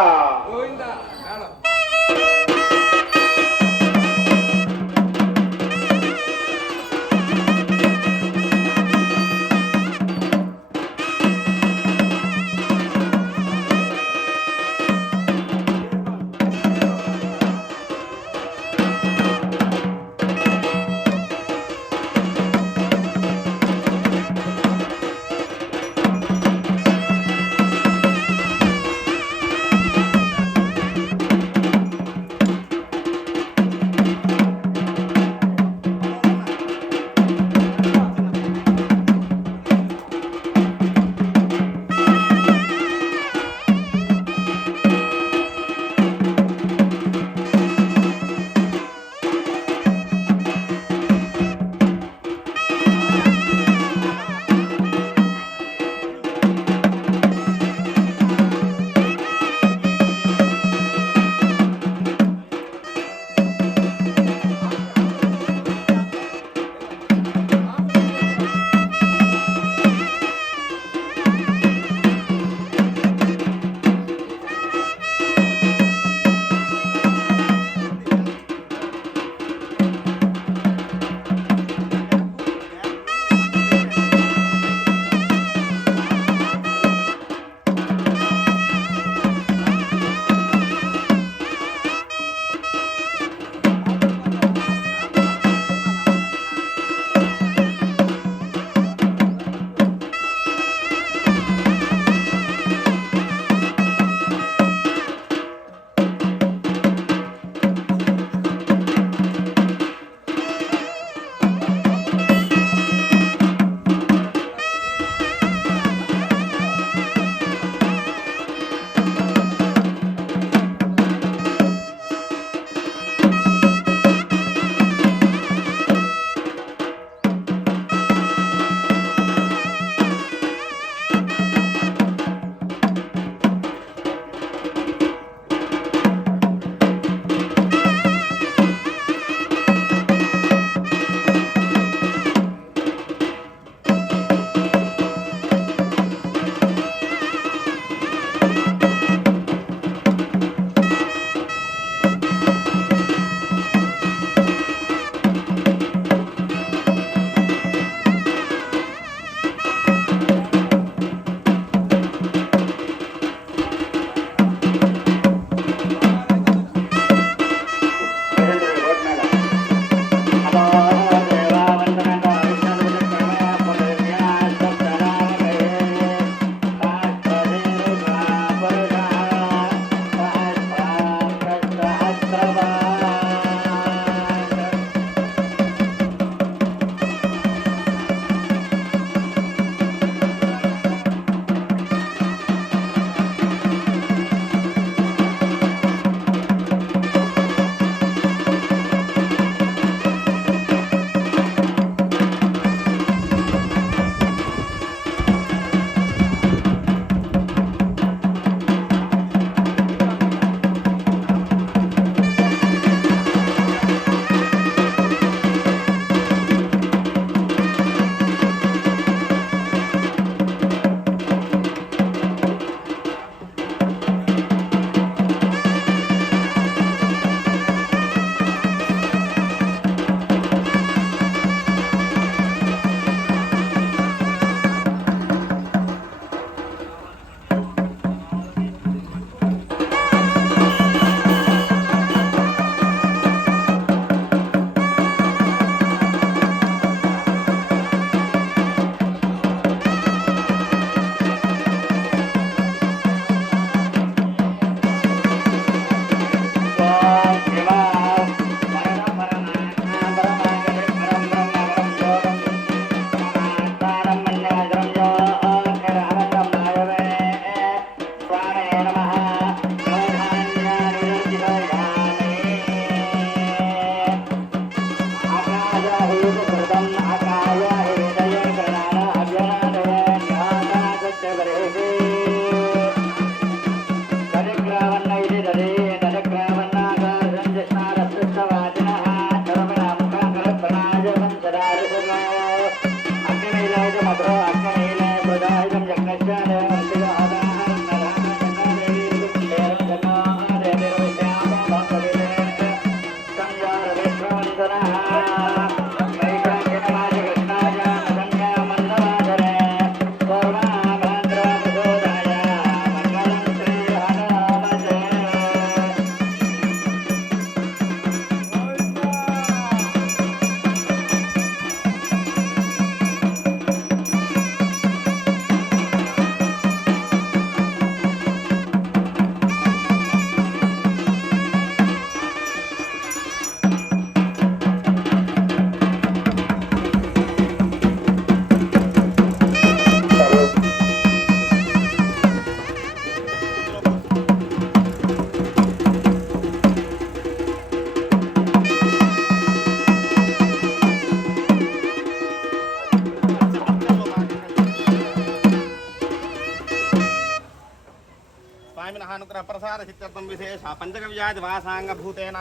స్వామినః అనుగ్రహ ప్రసాద సిద్ధ్యర్థం విశేష పంచగవ్యాధి వాసాంగభూతేన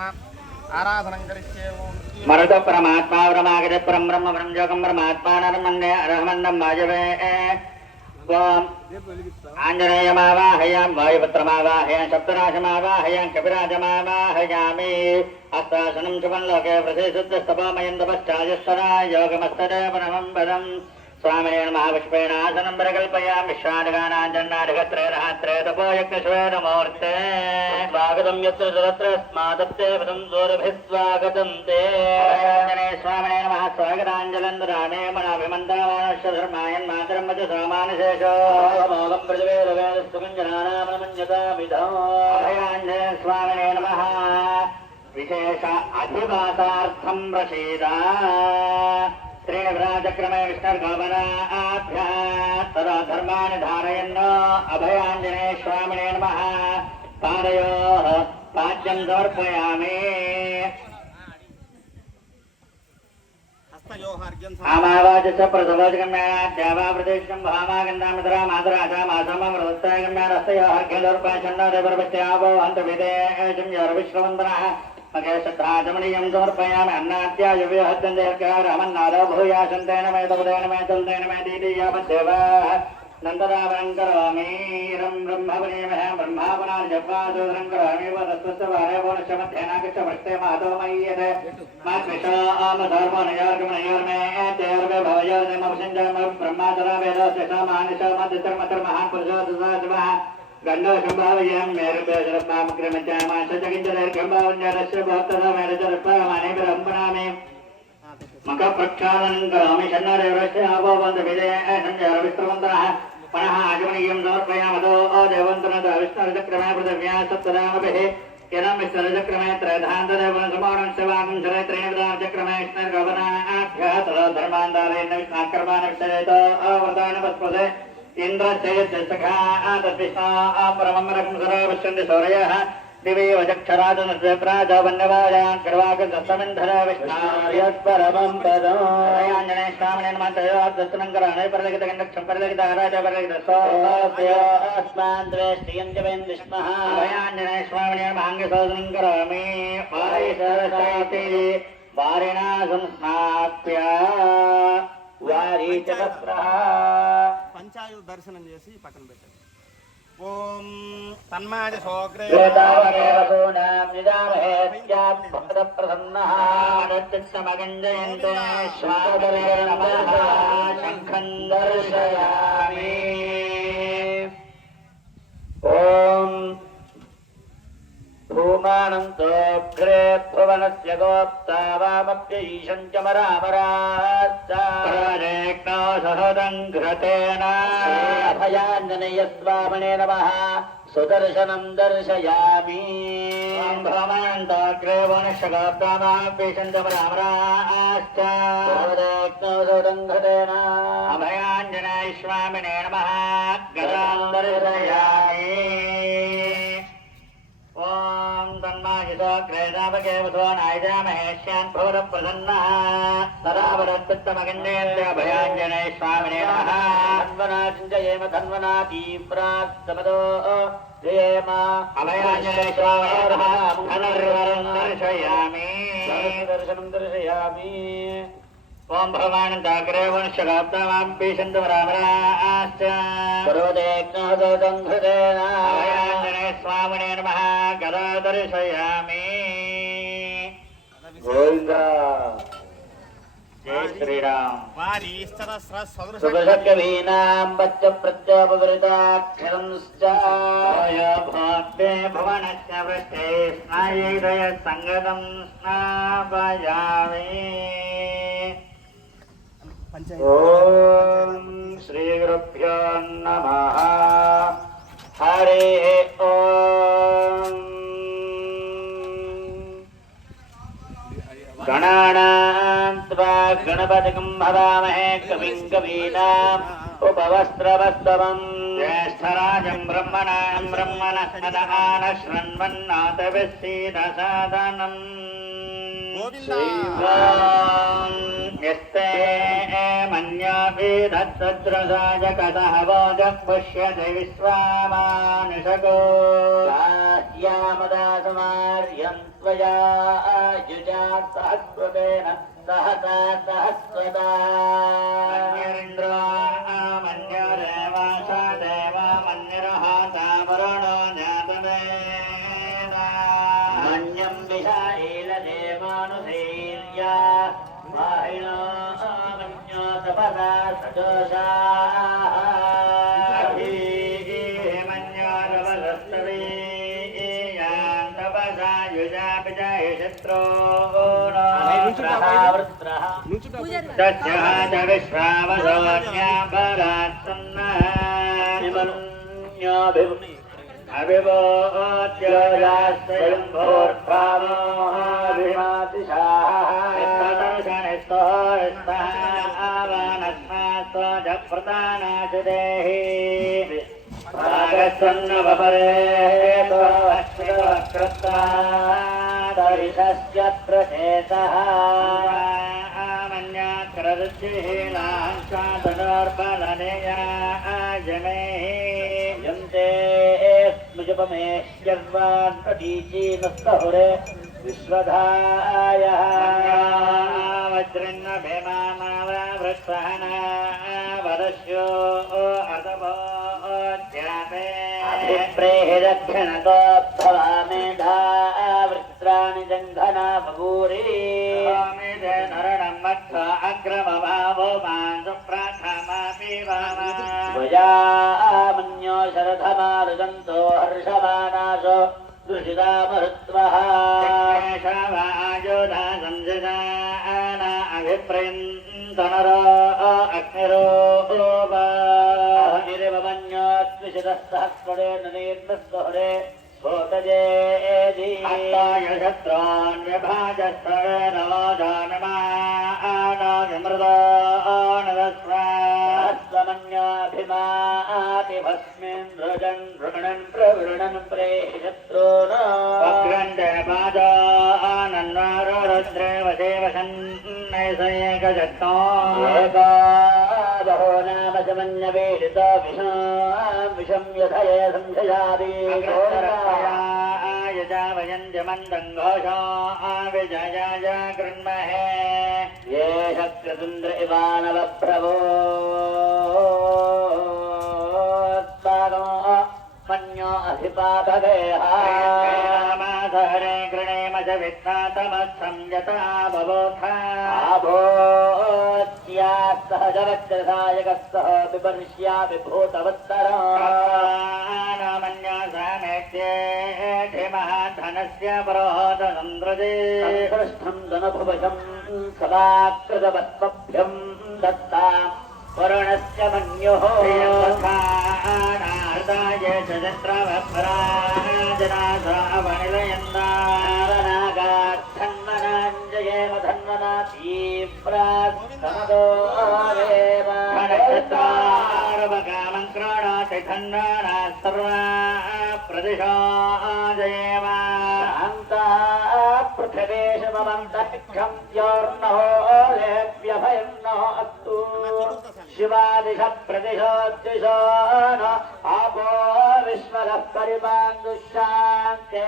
ఆరాధనం కరిష్యే. ఓం మరుత పరమాత్మా బ్రహ్మాగజ పరం బ్రహ్మ బ్రహ్మజోగం పరమాత్మానరమన్నే అర్హమన్నం వాజవే. ఓం ఆంజనేయమావాహయాం వాయుపుత్రమావాహయాం సప్తరాశమావాహయాం కపిరాజమావాహయామి. అష్టాశనం శుభం లోకే ప్రసేశుద్ధస్తపోమయం తపశ్చాజస్వరా యోగమస్తదే పరమం పదం. స్వామినేన మహాపుష్పేణాసనం పరికల్పయామి. విశ్వాడగానాంజన్నాడిగత్రేరహాత్రే తపోయజ్ఞశ్వేనమూర్తే. స్వాగతం యత్ర తత్రస్మాదత్తే పదం దూరభిస్వాగతం తే. స్వామినే నమః. స్వాగతాంజలందరామే మనాభిమంతామానశ్వధర్మాయన్ మాతరం వచ సామానశేషో మోగం ప్రతివేదవేదస్తుకుంజనానామన్యతామిధం. అభయాంజనేయ స్వామినే నమః. విశేష అధివాసార్థం ప్రసీద. శ్రీనగరాచక్రమే విష్ణుర్గోపనాభ్యా తదా ధర్మాన్ని ధారయన్నో. అభయాంజనేయ స్వామినే నమః. పాదయోః పాద్యం సమర్పయామి. హస్తయోహార్ఘ్యం ఆమావాచ ప్రసవోజగమ్యాద్యావా ప్రదేశం భామాగంధామధరా మాధరాజా మాసమృతగమ్యారస్తయోహార్ఘ్యం దర్పాచండోదపరపత్యావో హంతవిదేశం యోరవిశ్రవందనః. మకేశ్రాజమణీయం సమర్పయామి. అన్నాద్యాయువ్యహత్యందేర్కారమన్నాదో భూయాసంతేన మే తపదేన మే తుల్తేన మే దీదీయాపద్దేవ నందరావరం కరోమి. రం బ్రహ్మపనేమహ బ్రహ్మాపనాన్ని జపాదోదరం కరోమి. వదస్వస్వారే పూర్ణశమధ్యేనాకృష్ణ భక్తే మాతో మయ్యతే మాధర్మోనయోర్గమనయోర్మే తేర్వే భవయోర్మవసంజమ బ్రహ్మాదరా వేదోశమానిషమధ్యమతర్ మహాన్ పురుషో దుర్వాజమః. గండో సంభావయం మేరుపేశరమాగ్రమచామాశకించదర్గంభావన్యరస్య భక్తదా మేరజరపామానే బ్రహ్మణామే. మక ప్రక్షాళనం కరోమి. షణ్ణరేవరస్య ఆపోవంత విజయ విశ్రవంతః. పునః ఆచమనీయం సమర్పయామతో దేవంతనద విష్ణురచక్రమే పృథివ్యా సప్తరామభిః. యదం విష్ణురచక్రమే త్రైధాంతదేవన సమానం శివాగం శరత్రేణవిదాచక్రమే విష్ణుర్గోపనాభ్యः తదా ధర్మాంధారేణ విష్ణాకర్మాణ విషయేతో వృతాన పస్పదే. ఇంద్రశ్చయసఖా తద్విష్ణా పరమం రకం సరా పశ్యంతి సౌరయః. దివే వచక్షరాజనృత్యప్రాజవన్యవాయాన్ కర్వాకసమింధర విష్ణార్యపరమం పదం. ఆంజనేయ స్వామినే నమః. దర్శనం కరాణే పరిలగిత గండక్షం పరిలగిత ఆరాజ పరిలగిత సోస్మాన్ ద్వేష్టియంజవేన్ విష్మః. ఆంజనేయ స్వామినే నమః. అంగశోధనం కరామి. వారిసరసాతి వారిణా సంస్నాప్య వారీచక్రః. పంచాయుధ దర్శనం చేసి పక్కన పెట్టండి. ఓం తన్మాజ సోగ్రే వేదావరేవసూనాం నిదామహే స్యాత్ భక్తప్రసన్నః. ఆనత్తిష్టమగంజయంతే శ్వాదరే నమః. శంఖం దర్శయామి. ఓం భూమానంతోగ్రే భువనస్య గోప్తా వామప్యైషం చ మరామరాజ్ఞో సహదం ఘృతేన. అభయాంజనేయ స్వామినే నమః. సుదర్శనం దర్శయామి. భూమానంతోగ్రే భువనస్య గోప్తా వామప్యైషం చ మరామరాజ్ఞో సహదం ఘృతేన. అభయాంజనేయ స్వామినే నమః. గదాం దర్శయామి. ఓం తన్మాగిసోగ్రేదాపకేవసో నాయజామహేష్యాన్ భవర ప్రసన్నః. తదావరత్పిత్తమగన్యేభయాంజనేయ స్వామినే నమః. ధన్వనా చింతయేమ ధన్వనా తీవ్రాస్తమదో జయేమ. అభయాంజనేయ స్వామినే నమః. ధనుర్వరం దర్శయామి. దర్శనం దర్శయామి. ఓం భగవానంతాగ్రే వంశగాప్తామాం పీషంతు రామరాశ్చ సర్వదేజ్ఞోదం హృదయేన. అభయాంజనేయ స్వామినే నమః. గదా దర్శయామి. గోవిందా. శ్రీరామ్ వారి సహస్ర సదృశ సుభృషకవీనాం పచ్చ ప్రత్యపగృతాక్షరం భాగ్యే భువనస్య వృష్టే స్నాయుదయ సంగతం స్నాపయామి. ఓం శ్రీ గురుభ్యో నమః. హరి ఓం. గణానాం త్వా గణపతిం భవామహే కవిం కవీనాం ఉపవస్త్రవస్తవం జ్యేష్ఠరాజం బ్రహ్మణాం బ్రహ్మణస్పదాన శృణ్వన్నాథవిశ్చీదసాదనం. యస్తే మన్యాభిధత్సద్రసాజకసహవోజః పుష్యతి విశ్వామానుషకో యామదాసమార్యం త్వయా యుజాత్ సహస్రతేన సహసా సహస్రదా. మన్యరింద్రో మన్యదేవాస దేవా మన్యరహాతా వరుణో జాతవేదా. మన్యం విషాయిల దేవానుశీల్యా వాహినో మన్యో తపదా సజోషాః. మన్యో తపదస్తవే తపసా యుజాపిజయ శత్రో వృత్రః తస్య విశ్రావసోన్యాపరాత్సన్నః అవిభోజ్యోజాస్వయం భూర్భావోభిమాతిశాః భాగస్వన్నవపరేతోక్రస్య ప్రచేతః మన్యాకరదుర్బలనయా జనే యంతే స్మృజపమేశ్వర్వాన్ ప్రతీచీనస్తహురే విశ్వధాయ వజ్రన్న భేమామావ వృత్సహన వరస్యో అర్ధభో ప్రేహిరక్షణతో భవామేధా వృత్రాణి జంఘన బభూరి నరణం మత్స అగ్రమభావో మాంసు ప్రాథమాపిమన్యో శరథమారుదంతో హర్షమానాశో దృషితా మరుత్వః వాయోధా సంజాన అభిప్రయంతనరో అగ్నిరో సహస్రేణ నిర్మస్తహరే స్వమన్యాభిమాతి భస్మిన్ భృజన్ భృగణన్ ప్రవృణన్ బహో నామ సమన్యవేడిత విషం యథయ సంశయాది యజావయంజమందం ఘోషో విజయాయ గృణ్మహే ఏ శక్రతుంద్ర ఇవానవ ప్రభో మన్యో అధిపాదహరే గృణేమ చ విఘ్నాతమత్సంయతా సహజవజ్రసాయకస్తః బిపర్ష్యా విభూతవత్తరమన్యాసామేధ్యేమహాధనస్య పరోధనంద్రజే సంసృష్టం ధనభువశం సదాకృతవత్మభ్యం దత్తాం వరుణస్య మన్యోః నారదాయ చంద్రవనిలయందారణాగాధన్వనాంజయేమ ధన్వనా తీవ్రాత్మదోరేవకామం క్రోణాతి ధన్వనా సర్వా ప్రదిశో జయేమ శాంతా పృథివేశమమంతరిక్షం యోర్నో లేభ్యభయం నో అస్తు శివాదిశ ప్రదిశో దిశో ఆపో విశ్వర పరిమాందు శాంతి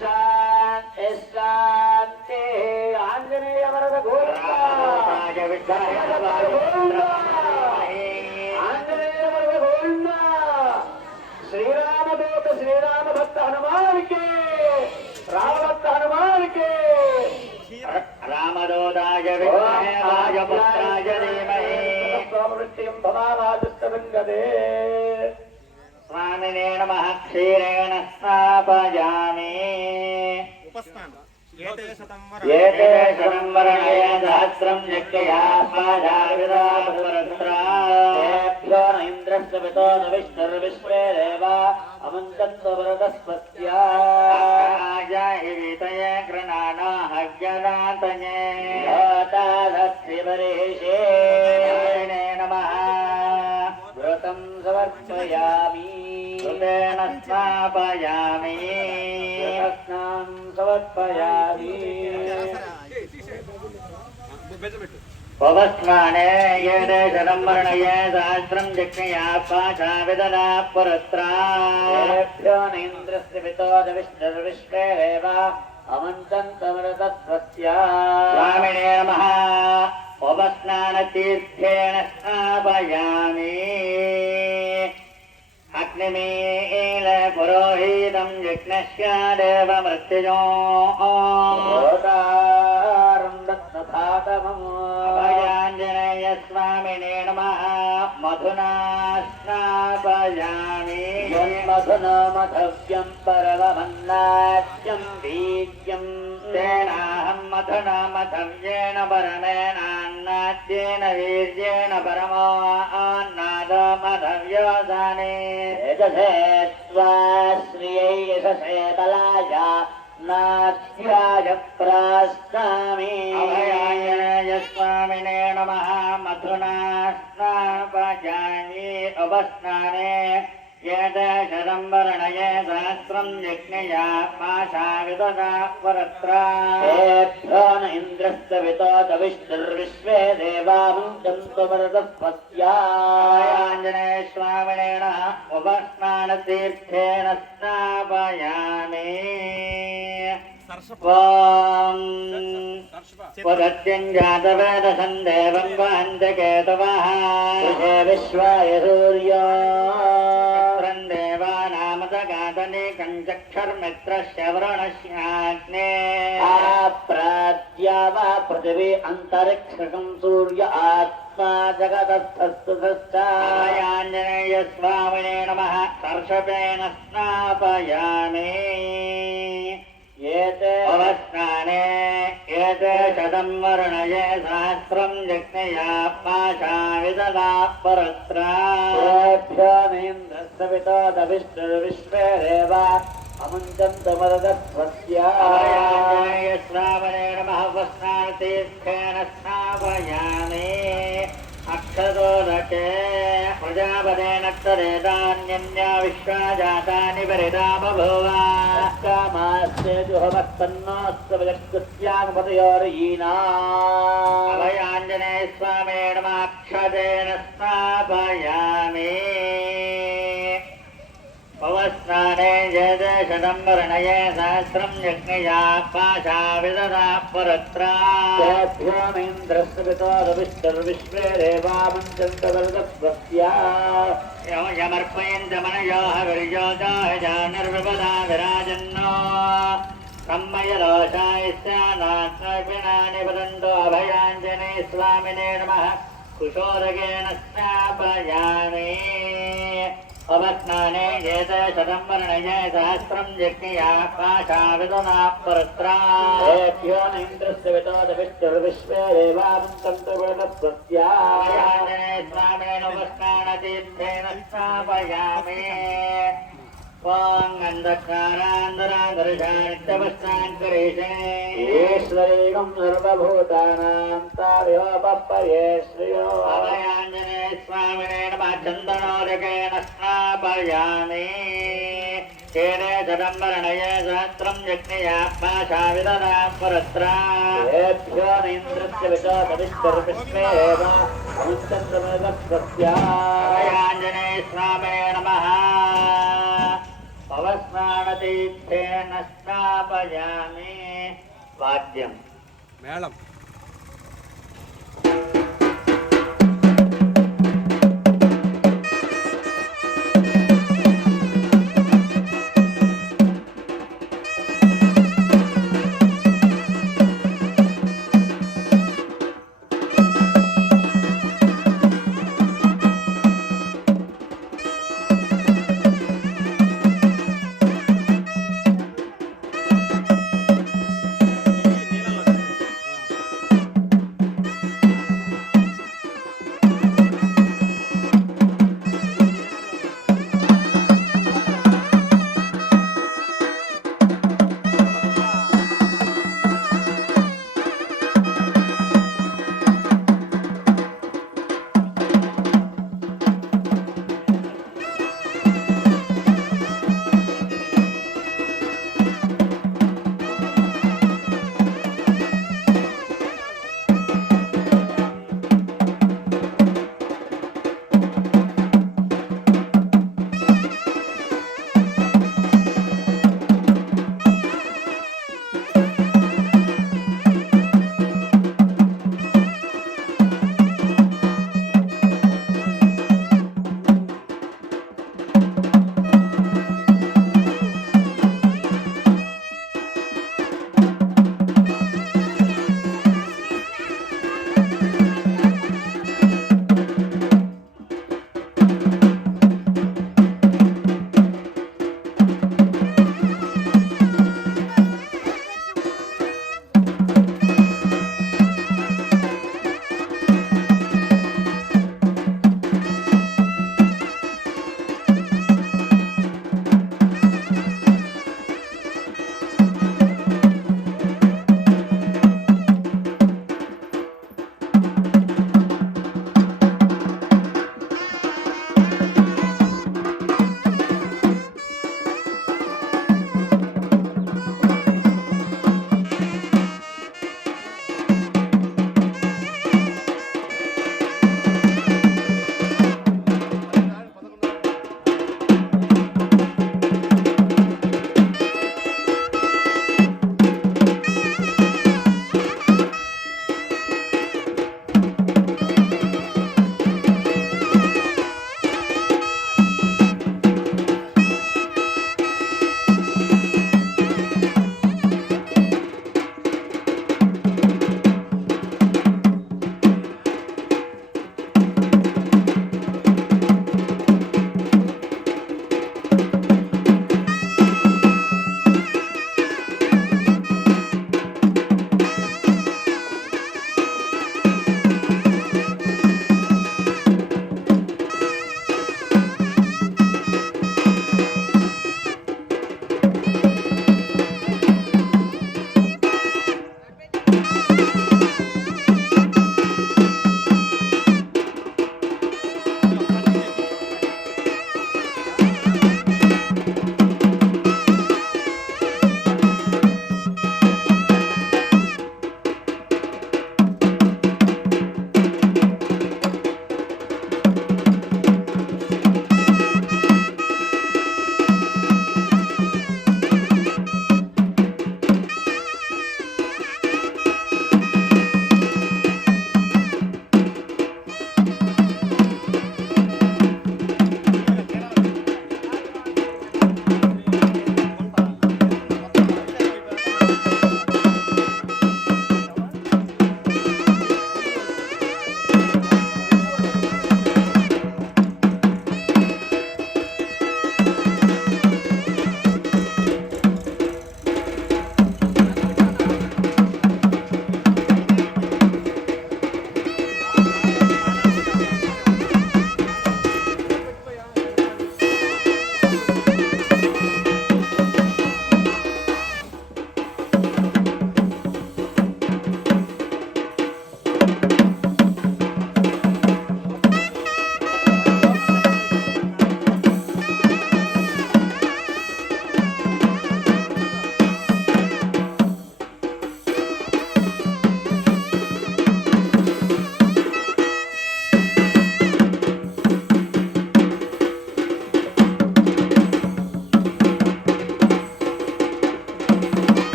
శాంతి శాంతి. ఆంజనేయ వరద గోవింద ఆంజనేయ వరద గోవింద. శ్రీరామదూత శ్రీరామ భక్త హనుమానికి రామభక్త హనుమానికి రామదూతాయ విద్మహే రాజపుత్ర समानादिष्टरङ्गदे स्वामिने नमः क्षीरेण स्नापयामि एते शतं वर्णय सहस्रं यज्ञया स्वाजाविदापरत्राभ्यो न इन्द्रस्य पितो न विष्णुर्विश्वे देवा अमन्तत्ववरदस्पत्याय गृणाना हव्यदातये योतादक्षिपरेशे नमः व्रतं समर्पयामि कृतेन स्थापयामि स्नां समर्पयामि पवस्नाने येन शतं वर्णये सहस्रं जज्ञया पाशाविददा पुरत्राभ्यो न इन्द्रस्य पितो न विष्णुर्विश्वे देवा अमन्तन्तमृतस्वस्या स्वामिने नमः पवस्नानतीर्थेन स्नापयामि अग्निमील पुरोहितं यज्ञस्य देवमृत्युजोदारं रत्नधातमम् अभयाञ्जनेय स्वामिने नमः मधुना स्नापयामि मधुना मधव्यं परमन्नाद्यं बीज्यं तेनाहं मधुना मधव्येन परमेनान्नाद्येन वीर्येण परमान्नादमधव्योदाने यजसे स्वाश्रियै यशसे कलाया नास्याय प्रास्तामि अभयाय स्वामिने नमः मधुना स्नापयामि उपस्नाने यद शतं वर्णये सहस्रं यज्ञया पाशाविददा पुरत्राभ्यो न इन्द्रस्य पितो न विष्णुर्विश्वे देवामन्तन्तु वरदस्पत्याञ्जनेय स्वामिने नमः उपस्नानतीर्थेन स्नापयामि स्वदत्यञ्जातवेदसं देवं वहन्तकेतवः विश्वाय सूर्यो देवानामदगातनेकं चक्षुर्मित्रस्य वरुणस्याग्ने आप्राद्या वा पृथिवी अन्तरिक्षकं सूर्य आत्मा जगतस्थस्तुतश्चाञ्जनेय स्वामिने नमः सर्षपेण स्नापयामि एते अवस्नाने एते शतं वर्णये सहस्रं यज्ञया पाशाविददा परत्राभ्यो नेन्द्रस्य पितो न विष्णुर्विश्वे देवा अमुञ्चन्तमरदस्वस्याय श्रावणे नमः वस्नातीर्थेन स्नापयामि अक्षतोदके प्रजापतेन तदेतान्यन्या विश्वा जातानि परिता बभूव कामास्ते जुहवत्तन्नोऽस्तु विजक्तस्यानुपतयोरयीना अभयाञ्जनेय स्वामिने नमः अक्षतेन स्नापयामि पवस्नाने जयते शतं वर्णये सहस्रं यज्ञया पाशाविददा पुरत्राभ्यो इन्द्रस्य पितो न विष्णुर्विश्वे देवामन्तन्तवरदस्वस्या यमर्पयन्तमनयो हविर्योजानिर्विपदा विराजन्नो सम्मयदोषाय स्यानात्मविनानि वदन्तो अभयाञ्जनेय स्वामिने नमः कुशोदकेन स्नापयामि अवस्नाने एते शतं वर्णये सहस्रं यज्ञया पाशाविददा पुरत्राभ्यो न इन्द्रस्य पितो न विष्णुर्विश्वे देवामन्तन्तु वरदस्वस्याञ्जनेय स्वामिने उपस्नानतीर्थेन स्नापयामि ईश्वरीकं सर्वभूतानां तार्योपपर्ये श्रियो अभयाञ्जनेय स्वामिने नमः चन्दनोदकेन स्नापयामि केने शतं वर्णये सहस्रं यज्ञया पाशाविददा पुरत्राभ्यो न इन्द्रस्य पितो न विष्णुर्विश्वे देवा अभयाञ्जनेय स्वामिने नमः पवस्नानतीर्थेन स्नापयामि वाद्यं మేళం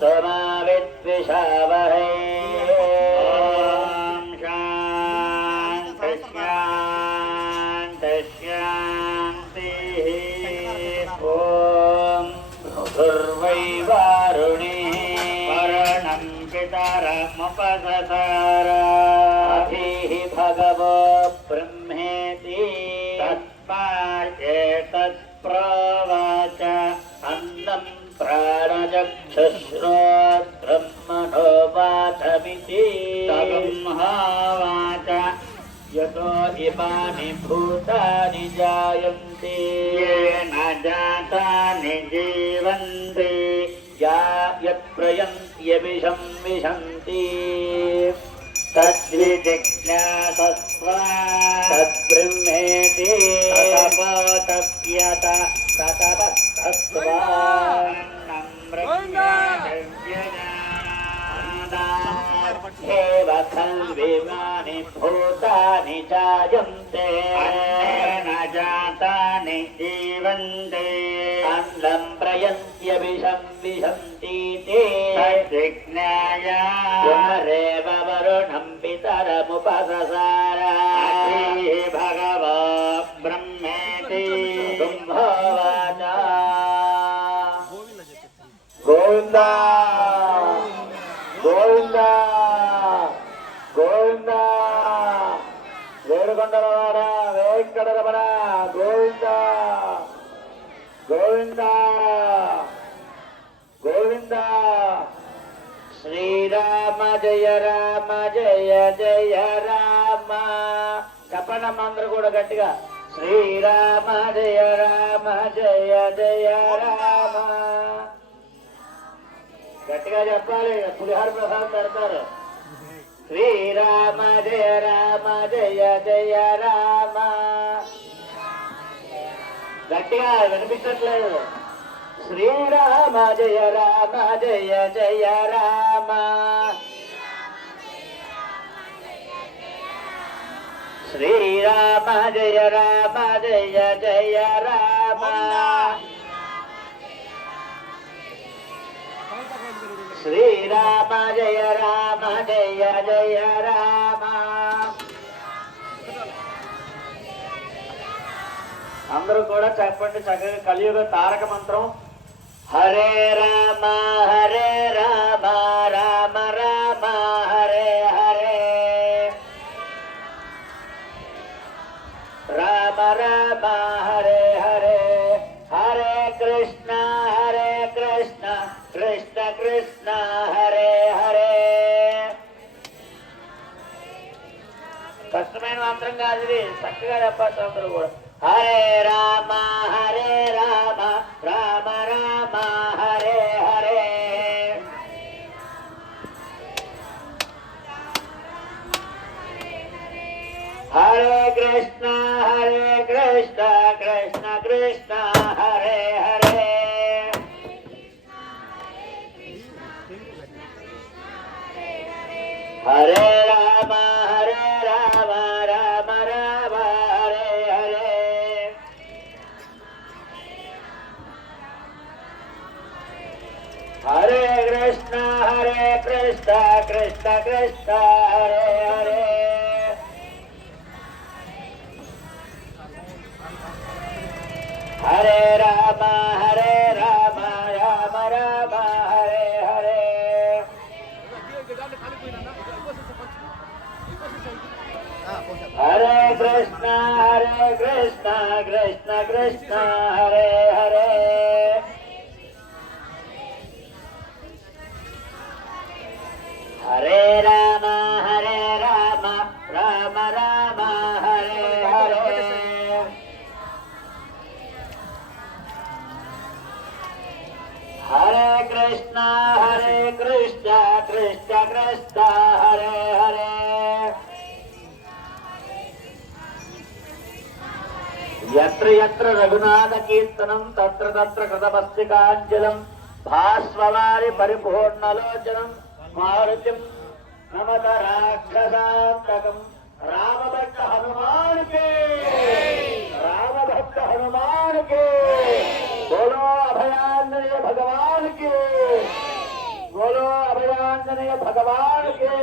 तत्समा विद्विषावहै। ॐ शान्ति शान्ति शान्तिः। ॐ भूर्भुवस्सुर्वरुणः वरुणं पितरमुपससार। अभिः भगवो ब्रह्मेति तस्मादेतत्प्रवाच। अन्नं प्राणचक्षुश्रोत्रं मनोवाचमिति तगंहावाच। यतो इमानि भूतानि जायन्ते येन जातानि जीवन्ते यत्प्रयन्त्यभिशं विशन्ति तद्विजिज्ञासस्व तद्ब्रह्मेति ततपतप्यत ततपस्तस्वान्नं ब्रह्मज्ञानादाहेव खल्विमानि भूतानि जायन्ते अन्नेन जातानि जीवन्ते अन्नं प्रयन्त्यभिशं विशन्ति ते तद्विज्ञाय पुनरेव वरुणं पितरमुपससार। अभिः भगवो ब्रह्मेति ब्रह्मोवाच। गोविन्द गोविन्द गोविन्द वेणुगొండలవాడ వెంకటరమణ గోవింద గోవింద గోవింద। శ్రీరామ జయ రామ జయ జయ రామ। చెప్పండి అందరూ కూడా గట్టిగా శ్రీరామ జయ రామ జయ జయ రామ। గట్టిగా చెప్పాలి, పులిహార ప్రసాదం పెడతారు. శ్రీరామ జయ రామ జయ జయ రామ। గట్టిగా వినిపించట్లేదు. శ్రీరామ జయ రామ జయ జయ రామ। శ్రీరామ జయ రామ జయ జయ రామ। శ్రీరామ జయ రామ జయ జయ రామ। అందరూ కూడా చెప్పండి చక్కగా కలియుగ తారక మంత్రం. హరే రామ హరే రామ రామ రామ హరే హరే రామ రామ హరే హరే హరే కృష్ణ కృష్ణ కృష్ణ హరే హరే. కష్టమైన మంత్రం కాదు ఇది, చక్కగా చెప్పచ్చు అందరూ కూడా. హరే రామ రామ రామ హరే హరే హరే కృష్ణ కృష్ణ కృష్ణ హరే హరే హరే రామ రామ రామ హరే హరే హరే కృష్ణ కృష్ణ కృష్ణ హరే హరే హరే రామ రామ రామ హరే హరే హరే కృష్ణ కృష్ణ కృష్ణ హరే హరే హరే రామ రామ రామ హరే హరే హరే కృష్ణ కృష్ణ కృష్ణ హరే హరే యత్ర యత్ర రఘునాథ కీర్తనం తత్ర తత్ర కృతమస్తికాంజలం భాస్వవారి పరిపూర్ణలోచనం మారుతిం నమత రాక్షసాంతకం. రామభక్త హనుమాన్ కే రామభక్త హనుమాన్ కే బోలో అభయాంజనేయ భగవాన్ కే वीरांजनेय भगवान के,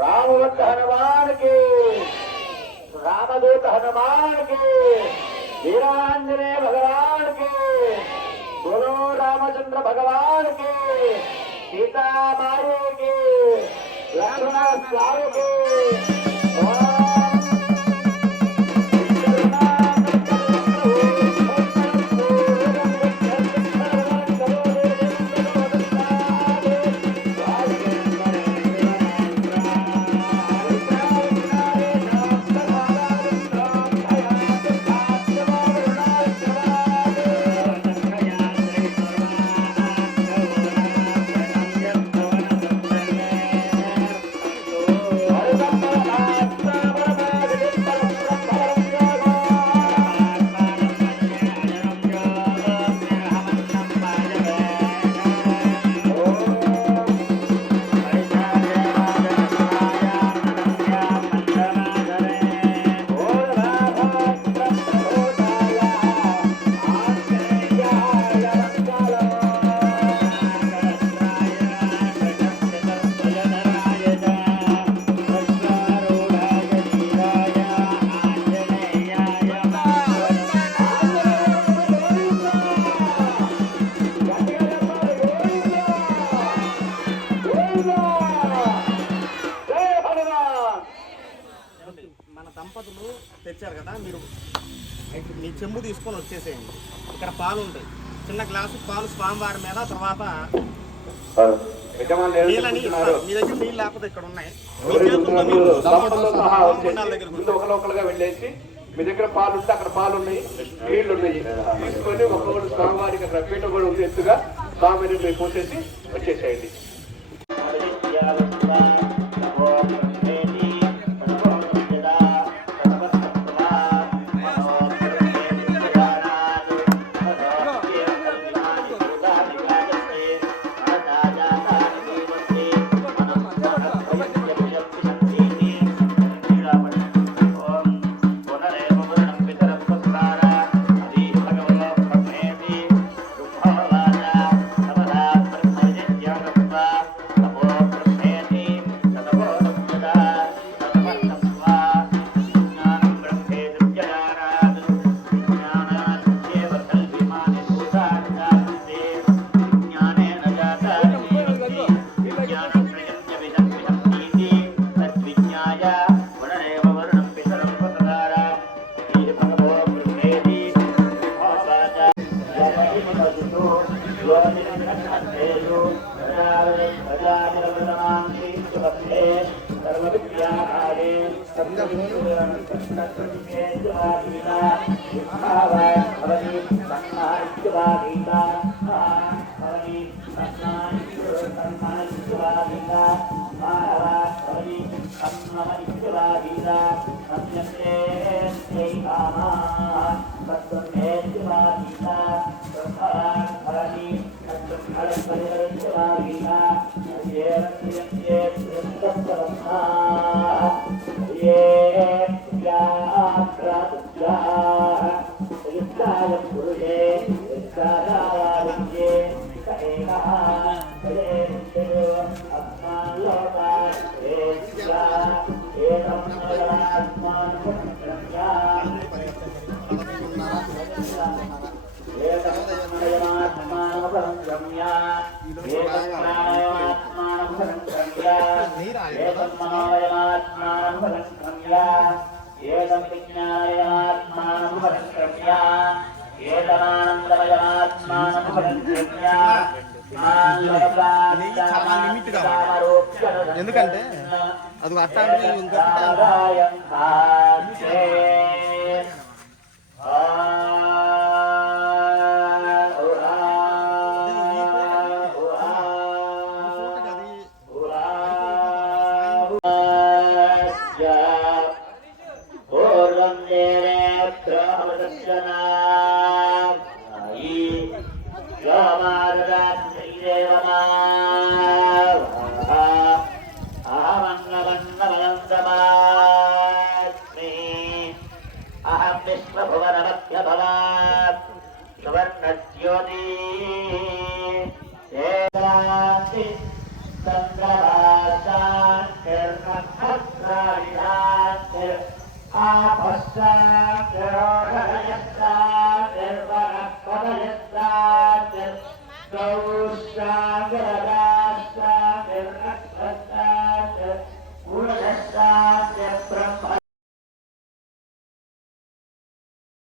रामभक्त हनुमान के, रामदूत हनुमान के, वीरांजनेय भगवान के, बोलो रामचंद्र भगवान के, सीता माई के, लक्ष्मण स्वामी के। మన దంపతులు తెచ్చారు కదా, మీరు మీ చెంబు తీసుకొని వచ్చేసేయండి. ఇక్కడ పాలు ఉంటాయి, చిన్న గ్లాసు పాలు స్వామివారి మీద. తర్వాత నీళ్ళని ఇస్తారు. మీ దగ్గర నీళ్ళు లేకపోతే ఇక్కడ ఉన్నాయి. ఒకరుగా వెళ్ళేసి మీ దగ్గర పాలు ఉంటే అక్కడ పాలు ఉన్నాయి, నీళ్లు ఉన్నాయి, తీసుకొని ఒక్కొక్కరు స్వామివారికి అక్కడ పీట కూడా ఉంది ఎత్తుగా స్వామిని మీరు పోసేసి వచ్చేసేయండి. ఎందుకంటే అది అట్లాంటివి सुवर्णज्योति तत्